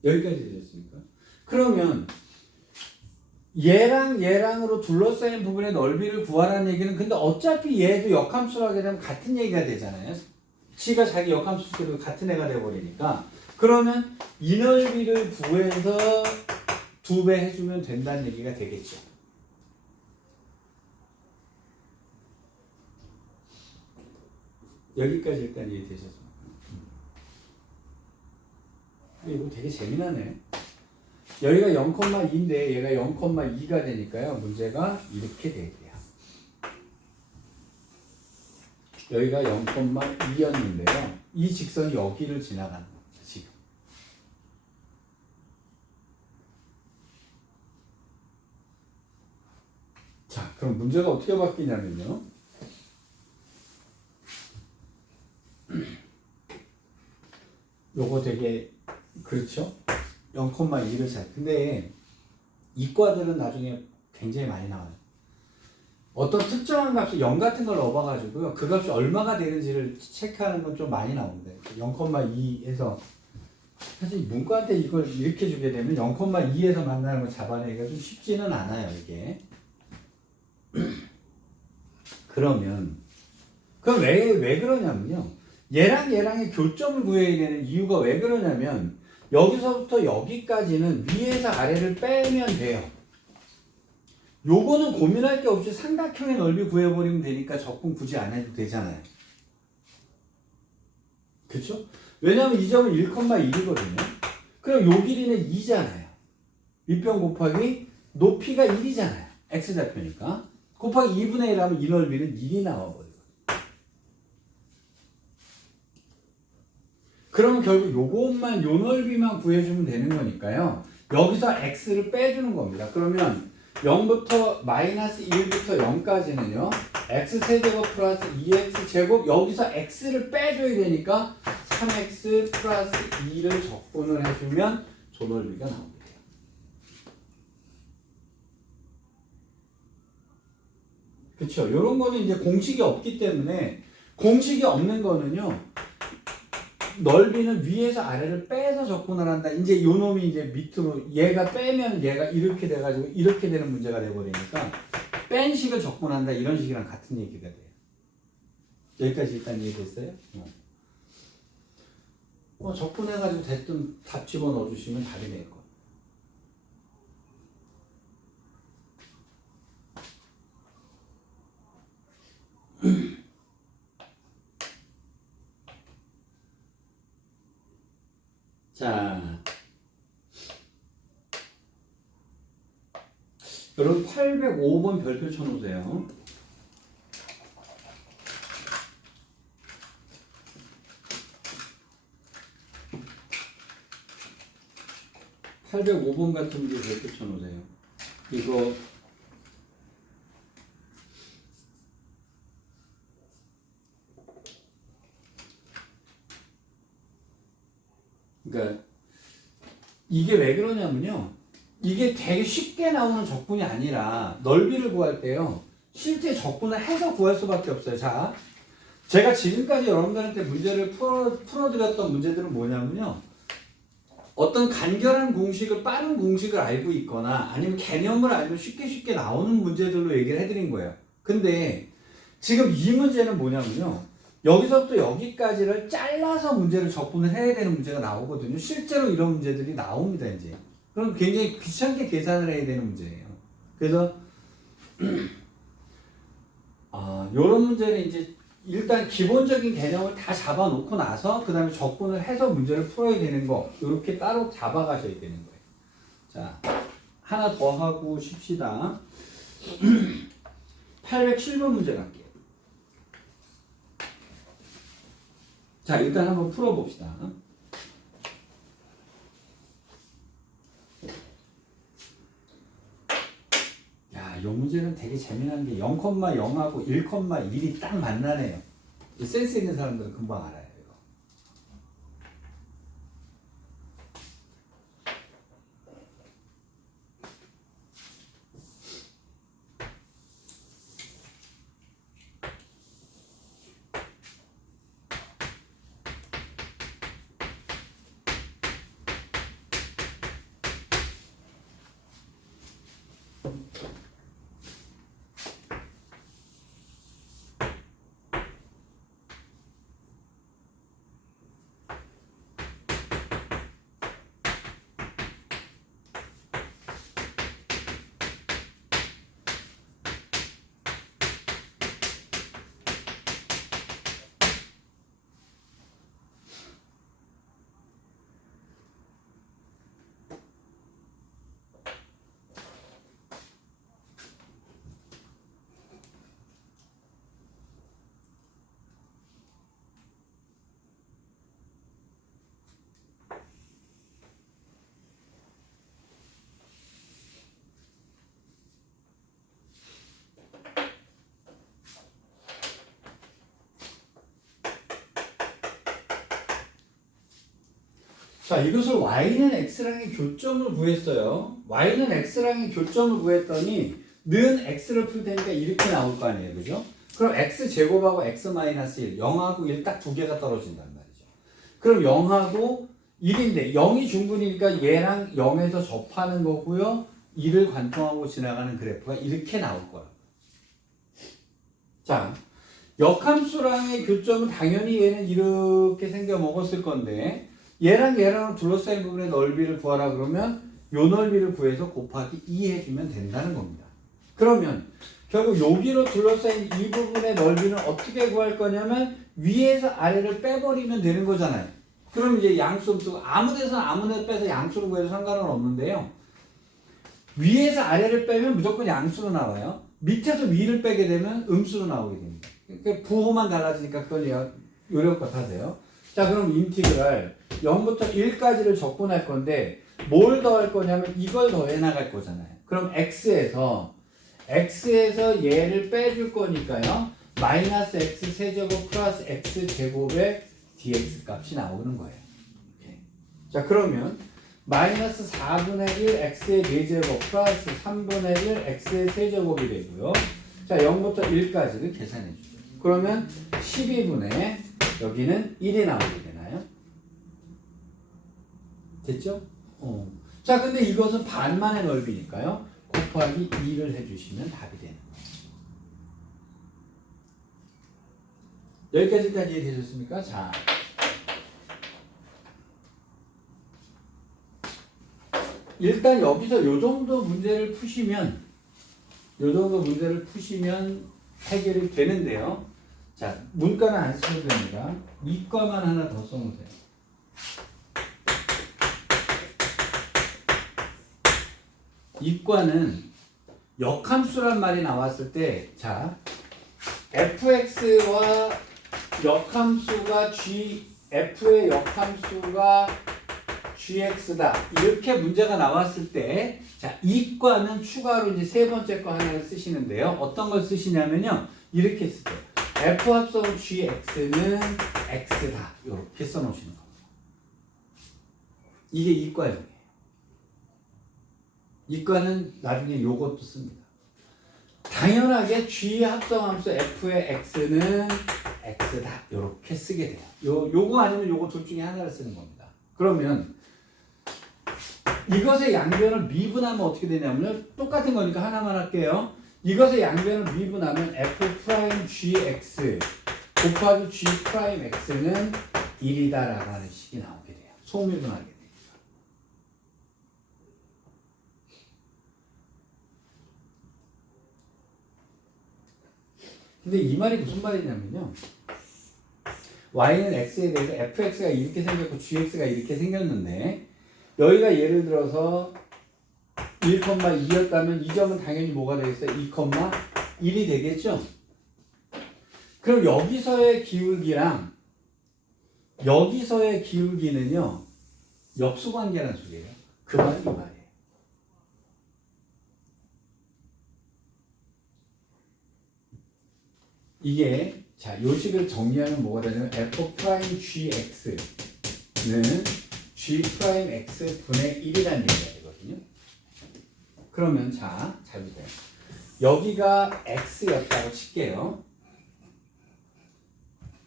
여기까지 되셨습니까? 그러면 얘랑으로 둘러싸인 부분의 넓이를 구하라는 얘기는 근데 어차피 얘도 역함수로 하게 되면 같은 얘기가 되잖아요. 지가 자기 역함수도 같은 애가 돼버리니까 그러면 이 넓이를 구해서 2배 해주면 된다는 얘기가 되겠죠. 여기까지 일단 이해되셨습니까? 이거 되게 재미나네. 여기가 0,2인데 얘가 0,2가 되니까요. 문제가 이렇게 돼요. 여기가 0,2였는데요. 이 직선이 여기를 지나가는 겁니다. 지금. 자, 그럼 문제가 어떻게 바뀌냐면요. 요거 되게 그렇죠? 0,2를 잘. 근데 이과들은 나중에 굉장히 많이 나와요. 어떤 특정한 값을 0 같은 걸 넣어봐가지고요. 그 값이 얼마가 되는지를 체크하는 건 좀 많이 나옵니다. 0,2에서 사실 문과한테 이걸 이렇게 주게 되면 0,2에서 만나는 걸 잡아내기가 좀 쉽지는 않아요, 이게. 그럼 왜 그러냐면요. 얘랑의 교점을 구해야 되는 이유가 왜 그러냐면 여기서부터 여기까지는 위에서 아래를 빼면 돼요. 요거는 고민할 게 없이 삼각형의 넓이 구해버리면 되니까 적분 굳이 안 해도 되잖아요. 그쵸? 왜냐면 이 점은 1,1이거든요. 그럼 요 길이는 2잖아요. 윗변 곱하기 높이가 1이잖아요. x좌표니까. 곱하기 2분의 1 하면 이 넓이는 1이 나와버려요. 그러면 결국 요것만 요 넓이만 구해주면 되는 거니까요. 여기서 x를 빼주는 겁니다. 그러면 0부터 마이너스 1부터 0까지는요. x세제곱 플러스 2x제곱 여기서 x를 빼줘야 되니까 3x 플러스 2를 적분을 해주면 저 넓이가 나옵니다. 그쵸? 요런 거는 이제 공식이 없기 때문에 공식이 없는 거는요. 넓이는 위에서 아래를 빼서 적분을 한다. 이제 요 놈이 이제 밑으로 얘가 빼면 얘가 이렇게 돼가지고 이렇게 되는 문제가 돼버리니까 뺀 식을 적분한다. 이런 식이랑 같은 얘기가 돼요. 여기까지 일단 이해됐어요? 적분해가지고 대뜸 답 집어넣어 주시면 답이 될 거예요. 자, 여러분 805번 별표 쳐놓으세요. (805번) 같은 문제 별표 쳐놓으세요. 이거 그러니까 이게 왜 그러냐면요. 이게 되게 쉽게 나오는 적분이 아니라 넓이를 구할 때요. 실제 적분을 해서 구할 수밖에 없어요. 자, 제가 지금까지 여러분들한테 문제를 풀어드렸던 문제들은 뭐냐면요. 어떤 간결한 공식을 빠른 공식을 알고 있거나 아니면 개념을 알면 쉽게 나오는 문제들로 얘기를 해드린 거예요. 근데 지금 이 문제는 뭐냐면요. 여기서부터 여기까지를 잘라서 문제를 적분을 해야 되는 문제가 나오거든요. 실제로 이런 문제들이 나옵니다, 이제. 그럼 굉장히 귀찮게 계산을 해야 되는 문제예요. 그래서, 요런 문제는 이제 일단 기본적인 개념을 다 잡아놓고 나서 그 다음에 적분을 해서 문제를 풀어야 되는 거, 이렇게 따로 잡아가셔야 되는 거예요. 자, 하나 더 하고 쉽시다. 807번 문제 갈게요. 자, 일단 한번 풀어봅시다. 야, 이 문제는 되게 재미난 게 0,0하고 1,1이 딱 만나네요. 센스 있는 사람들은 금방 알아요. 이거. 자, 이것을 y는 x랑의 교점을 구했어요. y는 x랑의 교점을 구했더니 는 x를 풀 테니까 이렇게 나올 거 아니에요. 그죠? 그럼 x제곱하고 x-1, 0하고 1 딱 두 개가 떨어진단 말이죠. 그럼 0하고 1인데 0이 중분이니까 얘랑 0에서 접하는 거고요. 1을 관통하고 지나가는 그래프가 이렇게 나올 거예요. 자, 역함수랑의 교점은 당연히 얘는 이렇게 생겨 먹었을 건데 얘랑 얘랑 둘러싸인 부분의 넓이를 구하라 그러면 요 넓이를 구해서 곱하기 2 해주면 된다는 겁니다. 그러면 결국 여기로 둘러싸인 이 부분의 넓이는 어떻게 구할 거냐면 위에서 아래를 빼버리면 되는 거잖아요. 그럼 이제 양수를 쓰고 아무 데서나 아무 데 빼서 양수를 구해도 상관은 없는데요. 위에서 아래를 빼면 무조건 양수로 나와요. 밑에서 위를 빼게 되면 음수로 나오게 됩니다. 그러니까 부호만 달라지니까 그건 요령껏 하세요. 자, 그럼 인티그랄 0부터 1까지를 적분할 건데 뭘 더할 거냐면 이걸 더해 나갈 거잖아요. 그럼 x에서 얘를 빼줄 거니까요. 마이너스 x 세제곱 플러스 x 제곱의 dx 값이 나오는 거예요. 이렇게. 자, 그러면 마이너스 4분의 1 x의 4제곱 플러스 3분의 1 x의 세제곱이 되고요. 자, 0부터 1까지를 계산해 주죠. 그러면 12분의 여기는 1이 나오게 되나요? 됐죠? 자, 근데 이것은 반만의 넓이니까요. 곱하기 2를 해주시면 답이 되는 거예요. 여기까지까지 이해되셨습니까? 자, 일단 여기서 요 정도 문제를 푸시면 해결이 되는데요. 자, 문과는 안 쓰셔도 됩니다. 이과만 하나 더 써놓으세요. 이과는 역함수란 말이 나왔을 때, 자, fx와 역함수가 f의 역함수가 gx다. 이렇게 문제가 나왔을 때, 자, 이과는 추가로 이제 세 번째 거 하나를 쓰시는데요. 어떤 걸 쓰시냐면요. 이렇게 쓰세요. f 합성 gx는 x다. 이렇게 써놓으시는 겁니다. 이게 이과형이에요. 이과는 나중에 요것도 씁니다. 당연하게 g 합성함수 f의 x는 x다. 이렇게 쓰게 돼요. 요거 아니면 요거 둘 중에 하나를 쓰는 겁니다. 그러면 이것의 양변을 미분하면 어떻게 되냐면요. 똑같은 거니까 하나만 할게요. 이것의 양변을 미분하면 f'(gx) 곱하기 g'x는 1이다라고 하는 식이 나오게 돼요. 소미분하게 돼요. 근데 이 말이 무슨 말이냐면요. y는 x에 대해서 fx가 이렇게 생겼고 gx가 이렇게 생겼는데 여기가 예를 들어서 1,2였다면 이 점은 당연히 뭐가 되겠어요? 2,1이 되겠죠? 그럼 여기서의 기울기랑 여기서의 기울기는요. 역수관계라는 소리예요. 그 말이 이 말이에요. 이게 자, 요식을 정리하면 뭐가 되냐면 f'(gx)는 g'x 분의 1이라는 얘기가 되거든요. 그러면 자, 잘 보세요. 여기가 x였다고 칠게요.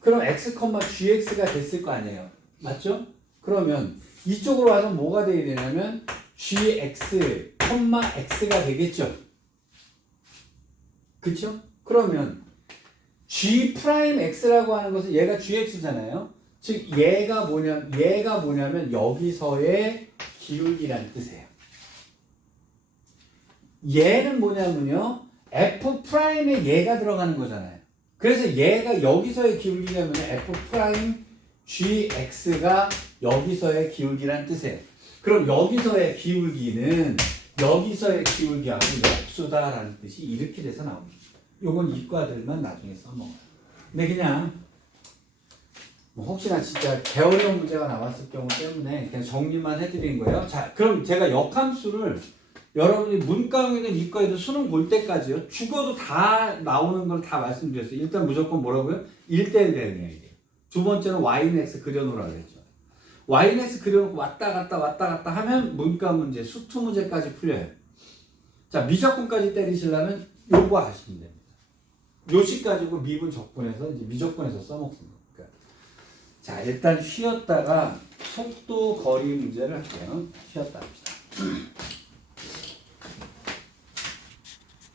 그럼 x, gx가 됐을 거 아니에요. 맞죠? 그러면 이쪽으로 와서 뭐가 돼야 되냐면 gx, x가 되겠죠. 그쵸? 그러면 g'x라고 하는 것은 얘가 gx잖아요. 즉 얘가 뭐냐면 여기서의 기울기라는 뜻이에요. 얘는 뭐냐면요. f'에 얘가 들어가는 거잖아요. 그래서 얘가 여기서의 기울기냐면 f'gx가 여기서의 기울기라는 뜻이에요. 그럼 여기서의 기울기는 여기서의 기울기하고 역수다라는 뜻이 이렇게 돼서 나옵니다. 요건 이과들만 나중에 써먹어요. 근데 그냥 혹시나 진짜 개어려운 문제가 나왔을 경우 때문에 그냥 정리만 해드린 거예요. 자, 그럼 제가 역함수를 여러분이 문과형이든 이과이든 수능 볼 때까지요. 죽어도 다 나오는 걸 다 말씀드렸어요. 일단 무조건 뭐라고요? 1대1 대응해야 돼요. 두 번째는 y는 x 그려놓으라고 했죠. yx 그려놓고 왔다 갔다 하면 문과 문제, 수투 문제까지 풀려요. 자, 미적분까지 때리시려면 요거 하시면 됩니다. 요식 가지고 미분 적분해서 이제 미적분해서 써먹는 거니까. 자, 일단 쉬었다가 속도 거리 문제를 할게요. 쉬었다 합시다.